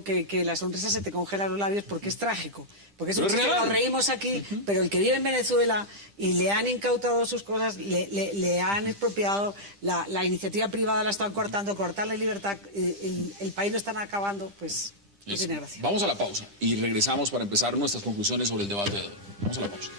que la sonrisa se te congela los labios porque es trágico. Porque es un chiste que nos reímos aquí, pero el que vive en Venezuela y le han incautado sus cosas, le han expropiado, la iniciativa privada la están cortando, cortarle libertad, el país lo están acabando, pues no tiene gracia. Vamos a la pausa y regresamos para empezar nuestras conclusiones sobre el debate de hoy. Vamos a la pausa.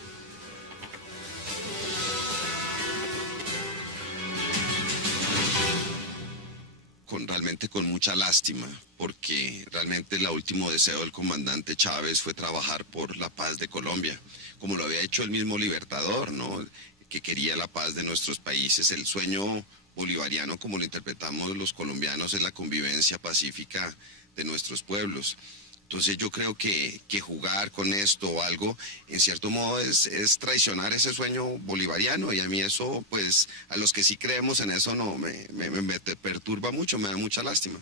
Realmente con mucha lástima, porque realmente el último deseo del comandante Chávez fue trabajar por la paz de Colombia, como lo había hecho el mismo Libertador, ¿no? Que quería la paz de nuestros países. El sueño bolivariano, como lo interpretamos los colombianos, es la convivencia pacífica de nuestros pueblos. Entonces yo creo que jugar con esto o algo, en cierto modo, es traicionar ese sueño bolivariano, y a mí eso, pues, a los que sí creemos en eso, no me perturba mucho, me da mucha lástima.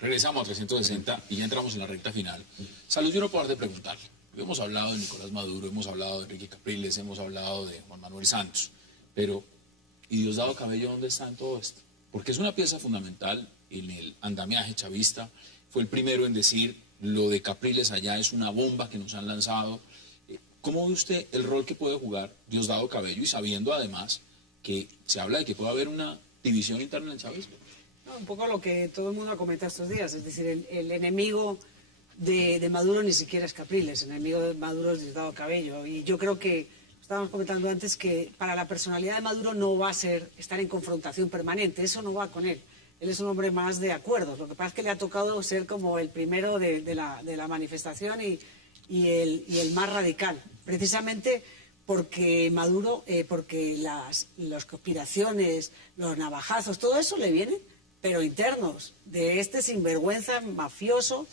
Regresamos a 360 y ya entramos en la recta final. Salud, yo no puedo dejar de preguntarle. Hemos hablado de Nicolás Maduro, hemos hablado de Enrique Capriles, hemos hablado de Juan Manuel Santos, pero ¿y Diosdado Cabello dónde está en todo esto? Porque es una pieza fundamental en el andamiaje chavista, fue el primero en decir lo de Capriles allá es una bomba que nos han lanzado. ¿Cómo ve usted el rol que puede jugar Diosdado Cabello y sabiendo además que se habla de que puede haber una división interna en el chavismo? No, un poco lo que todo el mundo ha comentado estos días, es decir, el enemigo de Maduro ni siquiera es Capriles, el enemigo de Maduro es Diosdado Cabello. Y yo creo que, estábamos comentando antes, que para la personalidad de Maduro no va a ser estar en confrontación permanente, eso no va con él. Él es un hombre más de acuerdos, lo que pasa es que le ha tocado ser como el primero de la manifestación y el más radical, precisamente porque Maduro, porque las conspiraciones, los navajazos, todo eso le viene, pero internos, de este sinvergüenza mafioso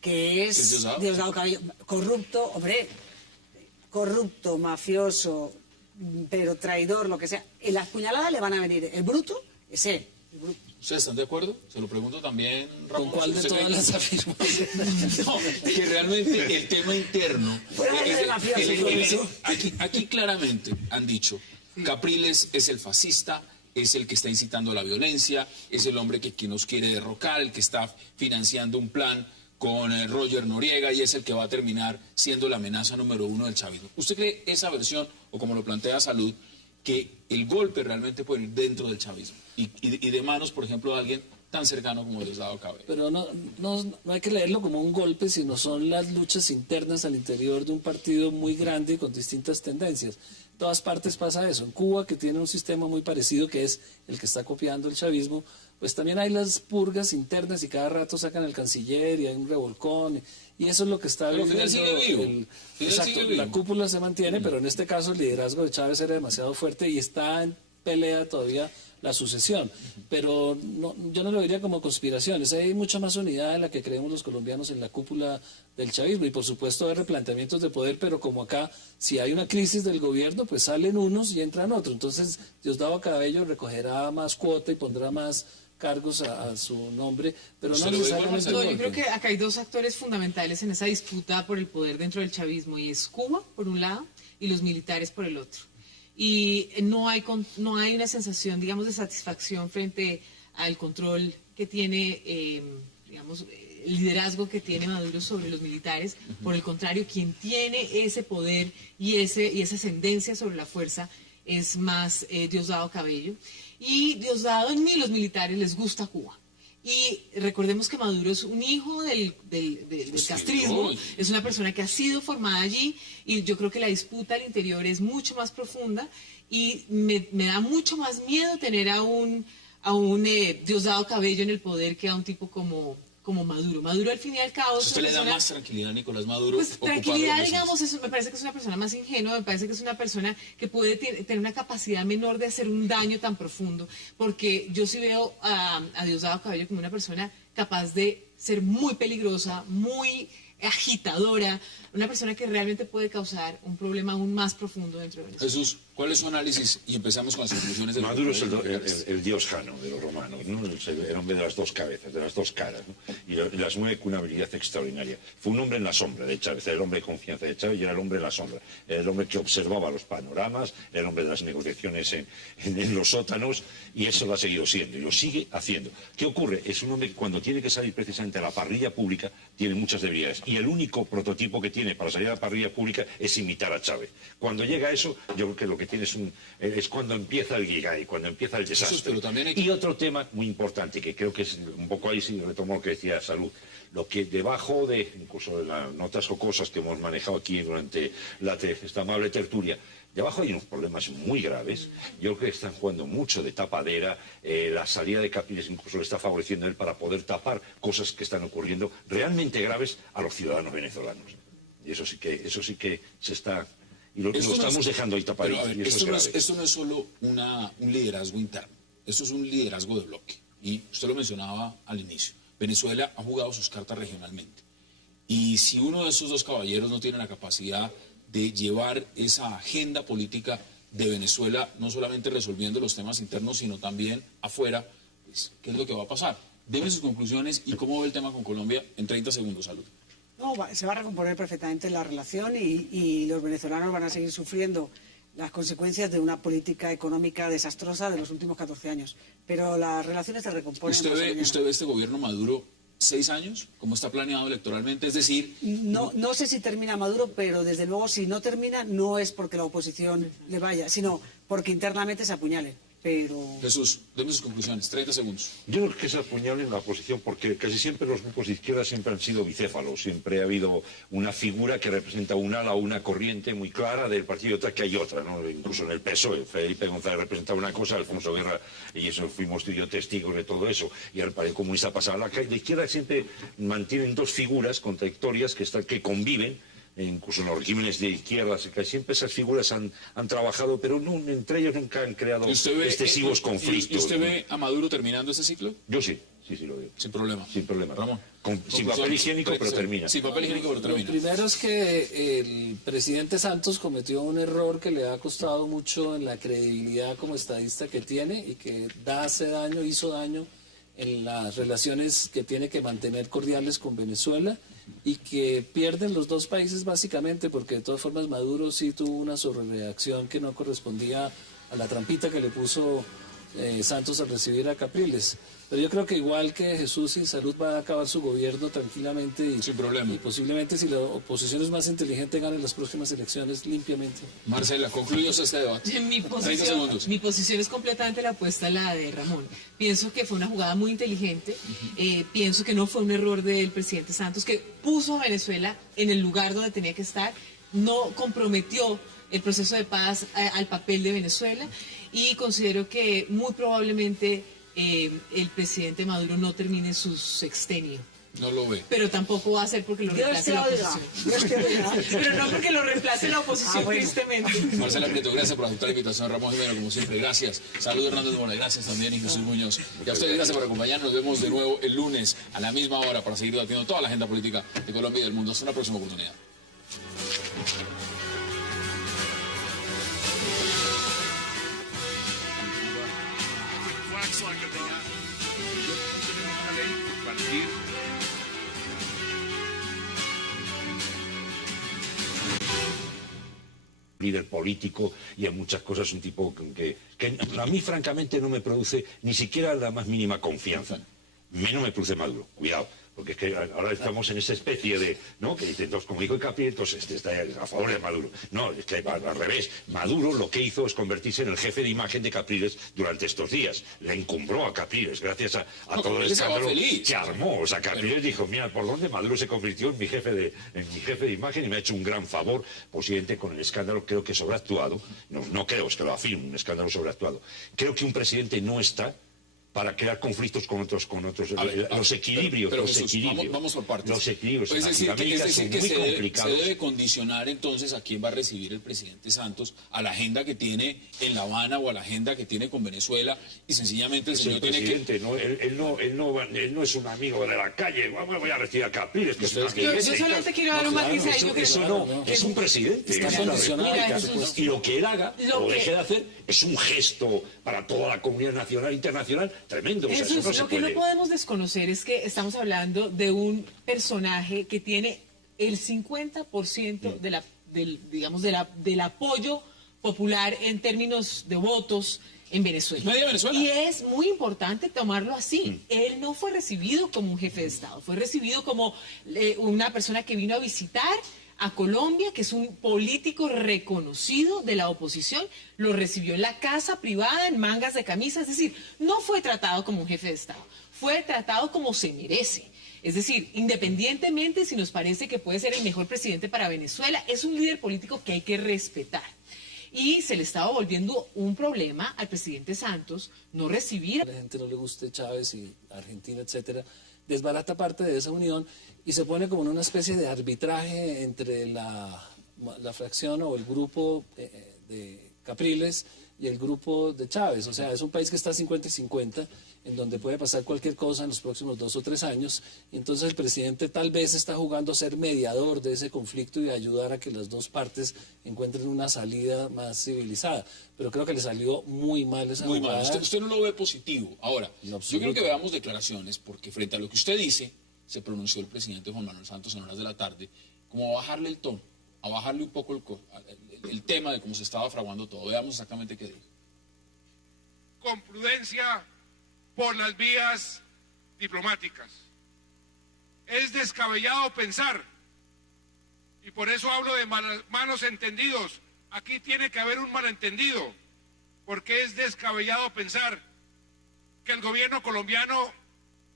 que es Diosdado Cabello, corrupto, hombre, corrupto, mafioso, pero traidor, lo que sea. En las puñaladas le van a venir, el bruto es él, el bruto. ¿Ustedes están de acuerdo? Se lo pregunto también, Ramón. ¿Con cuál de todas las afirmaciones? No, que realmente el tema interno... Aquí claramente han dicho, Capriles es el fascista, es el que está incitando a la violencia, es el hombre que nos quiere derrocar, el que está financiando un plan con Roger Noriega y es el que va a terminar siendo la amenaza número 1 del chavismo. ¿Usted cree esa versión, o como lo plantea Salud, que el golpe realmente puede ir dentro del chavismo y de manos, por ejemplo, de alguien tan cercano como Diosdado Cabello? Pero no hay que leerlo como un golpe, sino son las luchas internas al interior de un partido muy grande y con distintas tendencias. En todas partes pasa eso. En Cuba, que tiene un sistema muy parecido, que es el que está copiando el chavismo, pues también hay las purgas internas y cada rato sacan al canciller y hay un revolcón. Y eso es lo que está viviendo. Exacto, la cúpula se mantiene, pero en este caso el liderazgo de Chávez era demasiado fuerte y está en pelea todavía la sucesión. Pero yo no lo diría como conspiraciones. Hay mucha más unidad de la que creemos los colombianos en la cúpula del chavismo. Y por supuesto hay replanteamientos de poder, pero como acá, si hay una crisis del gobierno, pues salen unos y entran otros. Entonces Diosdado Cabello recogerá más cuota y pondrá más cargos a su nombre, pero no necesariamente. Yo creo que acá hay dos actores fundamentales en esa disputa por el poder dentro del chavismo, y es Cuba, por un lado, y los militares por el otro. Y no hay una sensación, digamos, de satisfacción frente al control que tiene, digamos, el liderazgo que tiene Maduro sobre los militares. Por el contrario, quien tiene ese poder y esa ascendencia sobre la fuerza es más Diosdado Cabello. Y Diosdado ni los militares les gusta Cuba. Y recordemos que Maduro es un hijo del castrismo, es una persona que ha sido formada allí, y yo creo que la disputa al interior es mucho más profunda, y me da mucho más miedo tener a un Diosdado Cabello en el poder que a un tipo como Maduro. Maduro, al fin y al cabo... ¿Usted le da más tranquilidad a Nicolás Maduro? Pues tranquilidad, digamos, eso me parece que es una persona más ingenua, me parece que es una persona que puede tener una capacidad menor de hacer un daño tan profundo, porque yo sí veo a Diosdado Cabello como una persona capaz de ser muy peligrosa, muy agitadora, una persona que realmente puede causar un problema aún más profundo dentro de Venezuela. Jesús, ¿cuál es su análisis? Y empezamos con las conclusiones de Maduro es el dios Jano de los romanos, ¿no? El hombre de las dos cabezas, de las dos caras, ¿no? Y las mueve con una habilidad extraordinaria. Fue un hombre en la sombra de Chávez, era el hombre de confianza de Chávez y era el hombre en la sombra. Era el hombre que observaba los panoramas, era el hombre de las negociaciones en los sótanos, y eso lo ha seguido siendo y lo sigue haciendo. ¿Qué ocurre? Es un hombre que cuando tiene que salir precisamente a la parrilla pública tiene muchas debilidades. Y el único prototipo que tiene para salir a la parrilla pública es imitar a Chávez. Cuando llega a eso, yo creo que lo que tiene es cuando empieza el gigay, cuando empieza el desastre. Y otro tema muy importante, que creo que es un poco ahí, sí retomo lo que decía Salud, lo que debajo de, incluso de las notas jocosas que hemos manejado aquí durante esta amable tertulia, debajo hay unos problemas muy graves. Yo creo que están jugando mucho de tapadera. La salida de Capriles incluso le está favoreciendo a él para poder tapar cosas que están ocurriendo realmente graves a los ciudadanos venezolanos. Y eso sí que se está... Y lo estamos dejando ahí tapadito. Pero, esto no es solo un liderazgo interno. Esto es un liderazgo de bloque. Y usted lo mencionaba al inicio. Venezuela ha jugado sus cartas regionalmente. Y si uno de esos dos caballeros no tiene la capacidad de llevar esa agenda política de Venezuela, no solamente resolviendo los temas internos, sino también afuera, pues, ¿qué es lo que va a pasar? Deme sus conclusiones y cómo ve el tema con Colombia en 30 segundos, Salud. No, se va a recomponer perfectamente la relación y los venezolanos van a seguir sufriendo las consecuencias de una política económica desastrosa de los últimos 14 años. Pero las relaciones se recomponen. ¿Usted ve este gobierno Maduro 6 años, como está planeado electoralmente? Es decir... No sé si termina Maduro, pero desde luego si no termina no es porque la oposición le vaya, sino porque internamente se apuñale. Pero... Jesús, deme sus conclusiones, 30 segundos. Yo creo que se apuñalen la oposición porque casi siempre los grupos de izquierda siempre han sido bicéfalos. Siempre ha habido una figura que representa un ala o una corriente muy clara del partido y otra que hay otra, ¿no? Incluso en el PSOE, Felipe González representaba una cosa, Alfonso Guerra, y eso fuimos tú y yo testigos de todo eso. Y al Partido Comunista pasaba la calle. La izquierda siempre mantienen dos figuras contradictorias que conviven. Incluso en los regímenes de izquierda, que siempre esas figuras han trabajado, pero no, entre ellos nunca han creado excesivos conflictos. ¿Y usted ve a Maduro terminando ese ciclo? Yo sí lo veo. Sin problema. Sin problema. Ramón. Sin papel higiénico, pero termina. Sin papel higiénico, pero termina. Lo primero es que el presidente Santos cometió un error que le ha costado mucho en la credibilidad como estadista que tiene y que hizo daño en las relaciones que tiene que mantener cordiales con Venezuela, y que pierden los dos países básicamente porque de todas formas Maduro sí tuvo una sobrereacción que no correspondía a la trampita que le puso Santos al recibir a Capriles. Pero yo creo que igual que Jesús, sin salud va a acabar su gobierno tranquilamente y, sin problema. Y posiblemente si la oposición es más inteligente gane las próximas elecciones limpiamente. Marcela, concluyos este debate. Mi posición es completamente la opuesta a la de Ramón. Pienso que fue una jugada muy inteligente, pienso que no fue un error del presidente Santos, que puso a Venezuela en el lugar donde tenía que estar, no comprometió el proceso de paz al papel de Venezuela, y considero que muy probablemente el presidente Maduro no termine su sexenio. No lo ve. Pero tampoco va a ser porque lo reemplace la oposición. Pero no porque lo reemplace la oposición, tristemente. Marcela Prieto, gracias por aceptar la invitación. Ramón Jimeno, como siempre, gracias. Saludos, Hernández Mora, gracias también, y Jesús Muñoz. Y a ustedes, gracias por acompañarnos. Nos vemos de nuevo el lunes a la misma hora para seguir debatiendo toda la agenda política de Colombia y del mundo. Hasta una próxima oportunidad. Líder político y en muchas cosas un tipo que a mí francamente no me produce ni siquiera la más mínima confianza. Menos me produce Maduro, cuidado. Porque es que ahora estamos en esa especie de, ¿no? Que dicen, entonces, como dijo Capri, entonces está a favor de Maduro. No, es que al revés. Maduro lo que hizo es convertirse en el jefe de imagen de Capriles durante estos días. Le encumbró a Capriles gracias a todo el escándalo que armó. O sea, Capriles dijo, mira, por dónde Maduro se convirtió en mi jefe de imagen y me ha hecho un gran favor, posiblemente con el escándalo, creo que sobreactuado. No creo, es que lo afirmo, un escándalo sobreactuado. Creo que un presidente no está para crear conflictos con otros los equilibrios, pero Jesús, vamos por partes. Los equilibrios es decir, que se debe condicionar entonces a quién va a recibir el presidente Santos, a la agenda que tiene en La Habana o a la agenda que tiene con Venezuela, y sencillamente el señor tiene que... No, él no es un amigo de la calle, voy a recibir a Capriles, que es un yo solamente quiero dar un matiz ahí. Es un presidente. Y lo que él haga, o deje de hacer, es un gesto para toda la comunidad nacional e internacional tremendo. Eso no lo que no podemos desconocer es que estamos hablando de un personaje que tiene el 50% del apoyo popular en términos de votos en Venezuela. Y es muy importante tomarlo así. Él no fue recibido como un jefe de Estado, fue recibido como una persona que vino a visitar a Colombia, que es un político reconocido de la oposición, lo recibió en la casa privada, en mangas de camisa, es decir, no fue tratado como un jefe de Estado, fue tratado como se merece. Es decir, independientemente si nos parece que puede ser el mejor presidente para Venezuela, es un líder político que hay que respetar. Y se le estaba volviendo un problema al presidente Santos no recibir. A la gente no le guste Chávez y Argentina, etcétera, desbarata parte de esa unión y se pone como en una especie de arbitraje entre la fracción o el grupo de Capriles y el grupo de Chávez. O sea, es un país que está 50 y 50, en donde puede pasar cualquier cosa en los próximos 2 o 3 años. Y entonces el presidente tal vez está jugando a ser mediador de ese conflicto y a ayudar a que las dos partes encuentren una salida más civilizada. Pero creo que le salió muy mal esa jugada. Muy mal. Usted no lo ve positivo. Ahora, yo creo que veamos declaraciones, porque frente a lo que usted dice, se pronunció el presidente Juan Manuel Santos en horas de la tarde, como a bajarle el tono, a bajarle un poco el tema de cómo se estaba fraguando todo. Veamos exactamente qué dijo. Con prudencia por las vías diplomáticas. Es descabellado pensar, y por eso hablo de malos entendidos. Aquí tiene que haber un malentendido, porque es descabellado pensar que el gobierno colombiano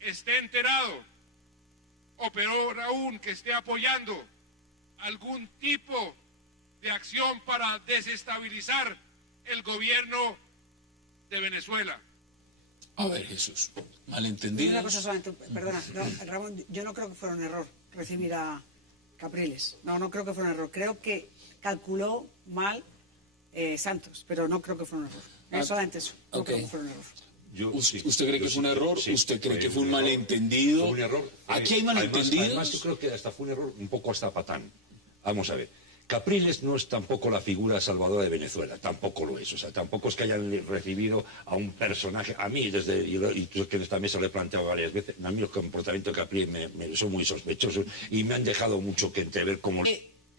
esté enterado, o peor aún, que esté apoyando algún tipo de acción para desestabilizar el gobierno de Venezuela. A ver, Jesús, Una malentendidos. cosa solamente, perdona, no, Ramón, yo no creo que fuera un error recibir a Capriles. No creo que fuera un error. Creo que calculó mal Santos, pero no creo que fuera un error. Solamente eso. No creo que fuera un error. ¿Usted cree que fue un error? Sí, ¿Usted cree que fue un malentendido? Fue un error. Aquí hay malentendidos. Además, yo creo que hasta fue un error un poco hasta patán. Vamos a ver. Capriles no es tampoco la figura salvadora de Venezuela, tampoco lo es. O sea, tampoco es que hayan recibido a un personaje. A mí, y yo que en esta mesa lo he planteado varias veces, a mí el comportamiento de Capriles me son muy sospechosos y me han dejado mucho que entrever como...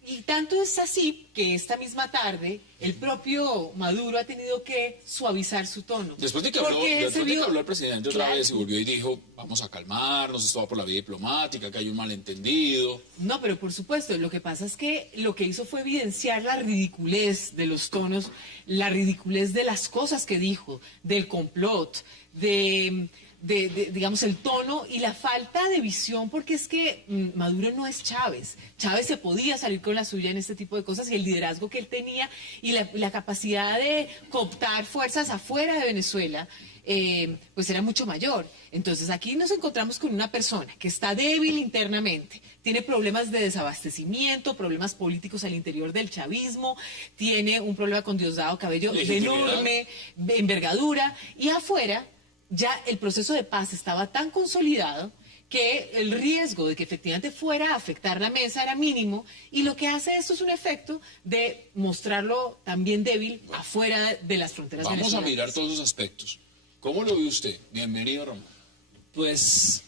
Y tanto es así que esta misma tarde el propio Maduro ha tenido que suavizar su tono. Después de que habló, el presidente otra vez y volvió y dijo, vamos a calmarnos, esto va por la vía diplomática, que hay un malentendido. No, pero por supuesto, lo que pasa es que lo que hizo fue evidenciar la ridiculez de los tonos, la ridiculez de las cosas que dijo, del complot, digamos, el tono y la falta de visión, porque es que Maduro no es Chávez. Chávez se podía salir con la suya en este tipo de cosas y el liderazgo que él tenía y la capacidad de cooptar fuerzas afuera de Venezuela, pues era mucho mayor. Entonces aquí nos encontramos con una persona que está débil internamente, tiene problemas de desabastecimiento, problemas políticos al interior del chavismo, tiene un problema con Diosdado Cabello de enorme envergadura y afuera ya el proceso de paz estaba tan consolidado que el riesgo de que efectivamente fuera a afectar la mesa era mínimo, y lo que hace esto es un efecto de mostrarlo también débil afuera de las fronteras venezolanas. Vamos a mirar todos los aspectos. ¿Cómo lo ve usted? Bienvenido, Ramón. Pues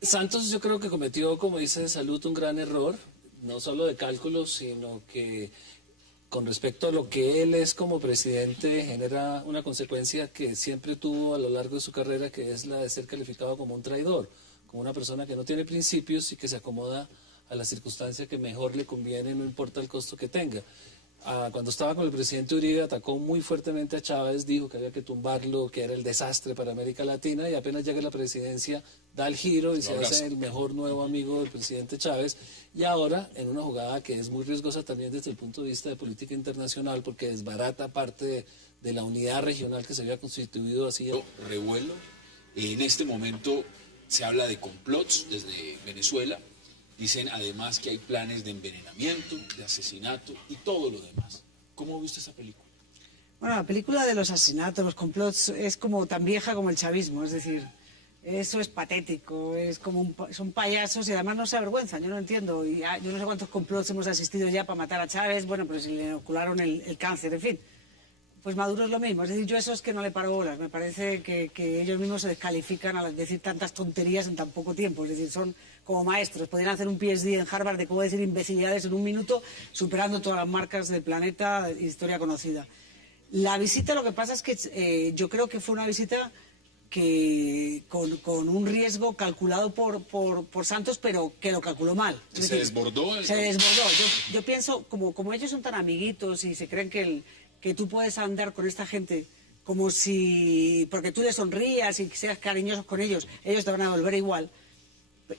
Santos yo creo que cometió, como dice Salud, un gran error, no solo de cálculo, sino que con respecto a lo que él es como presidente, genera una consecuencia que siempre tuvo a lo largo de su carrera, que es la de ser calificado como un traidor, como una persona que no tiene principios y que se acomoda a la circunstancia que mejor le conviene, no importa el costo que tenga. Cuando estaba con el presidente Uribe, atacó muy fuertemente a Chávez, dijo que había que tumbarlo, que era el desastre para América Latina, y apenas llega a la presidencia da el giro y se hace el mejor nuevo amigo del presidente Chávez, y ahora en una jugada que es muy riesgosa también desde el punto de vista de política internacional, porque desbarata parte de la unidad regional que se había constituido así. Revuelo. En este momento se habla de complots desde Venezuela. Dicen además que hay planes de envenenamiento, de asesinato y todo lo demás. ¿Cómo viste esa película? Bueno, la película de los asesinatos, los complots, es como tan vieja como el chavismo, es decir, eso es patético, es como son payasos y además no se avergüenzan, yo no entiendo. Y yo no sé cuántos complots hemos asistido ya para matar a Chávez, bueno, pero si le inocularon el cáncer, en fin. Pues Maduro es lo mismo, es decir, yo eso es que no le paro bolas, me parece que ellos mismos se descalifican al decir tantas tonterías en tan poco tiempo, es decir, son como maestros, podrían hacer un PhD en Harvard de cómo decir imbecilidades en un minuto, superando todas las marcas del planeta, historia conocida. La visita, lo que pasa es que yo creo que fue una visita que con un riesgo calculado por Santos, pero que lo calculó mal. ¿Se desbordó? Se desbordó. Yo pienso, como ellos son tan amiguitos y se creen que tú puedes andar con esta gente como si, porque tú les sonrías y seas cariñosos con ellos, ellos te van a volver igual.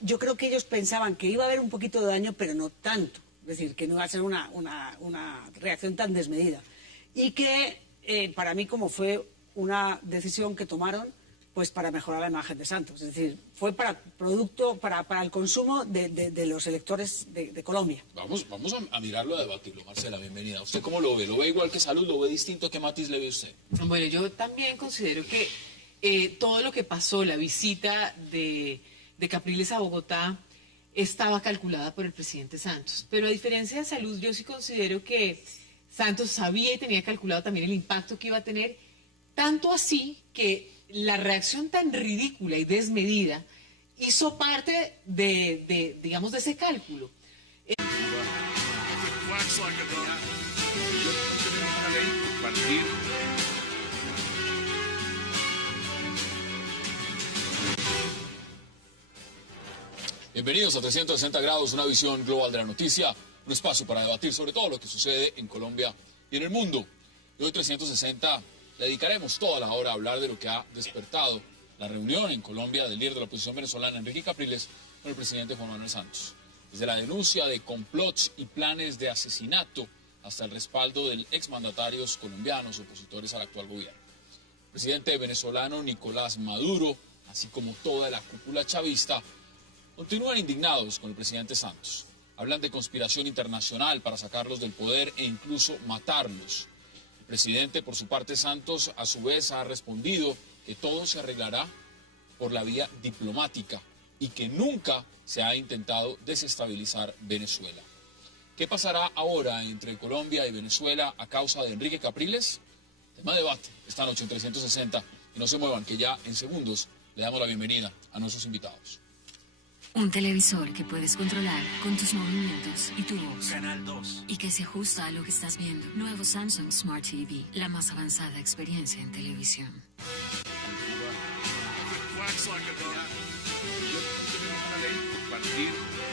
Yo creo que ellos pensaban que iba a haber un poquito de daño, pero no tanto. Es decir, que no iba a ser una reacción tan desmedida. Y que para mí, como fue una decisión que tomaron, pues para mejorar la imagen de Santos. Es decir, fue para el consumo de los electores de Colombia. Vamos a mirarlo, a debatirlo. Marcela, bienvenida. ¿Usted cómo lo ve? ¿Lo ve igual que Salud? ¿Lo ve distinto? ¿Qué matiz le ve usted? Bueno, yo también considero que todo lo que pasó, la visita de Capriles a Bogotá, estaba calculada por el presidente Santos. Pero a diferencia de Salud, yo sí considero que Santos sabía y tenía calculado también el impacto que iba a tener, tanto así que la reacción tan ridícula y desmedida hizo parte digamos, de ese cálculo. compartir. Bienvenidos a 360 grados, una visión global de la noticia, un espacio para debatir sobre todo lo que sucede en Colombia y en el mundo. Y hoy 360 le dedicaremos toda la hora a hablar de lo que ha despertado la reunión en Colombia del líder de la oposición venezolana, Enrique Capriles, con el presidente Juan Manuel Santos. Desde la denuncia de complots y planes de asesinato hasta el respaldo del exmandatarios colombianos opositores al actual gobierno. El presidente venezolano Nicolás Maduro, así como toda la cúpula chavista, continúan indignados con el presidente Santos. Hablan de conspiración internacional para sacarlos del poder e incluso matarlos. El presidente, por su parte, Santos, a su vez ha respondido que todo se arreglará por la vía diplomática y que nunca se ha intentado desestabilizar Venezuela. ¿Qué pasará ahora entre Colombia y Venezuela a causa de Enrique Capriles? Tema de debate esta noche en 360. Y no se muevan, que ya en segundos le damos la bienvenida a nuestros invitados. Un televisor que puedes controlar con tus movimientos y tu voz. Canal 2. Y que se ajusta a lo que estás viendo. Nuevo Samsung Smart TV, la más avanzada experiencia en televisión. Tenemos una ley, compartir.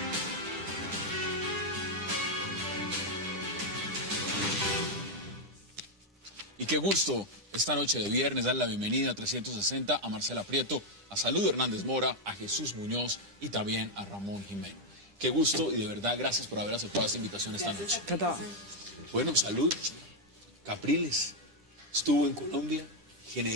Y qué gusto esta noche de viernes dar la bienvenida a 360 a Marcela Prieto, a Salud Hernández Mora, a Jesús Muñoz y también a Ramón Jiménez. Qué gusto y de verdad gracias por haber aceptado esta invitación esta noche. Bueno, salud. Capriles estuvo en Colombia, generó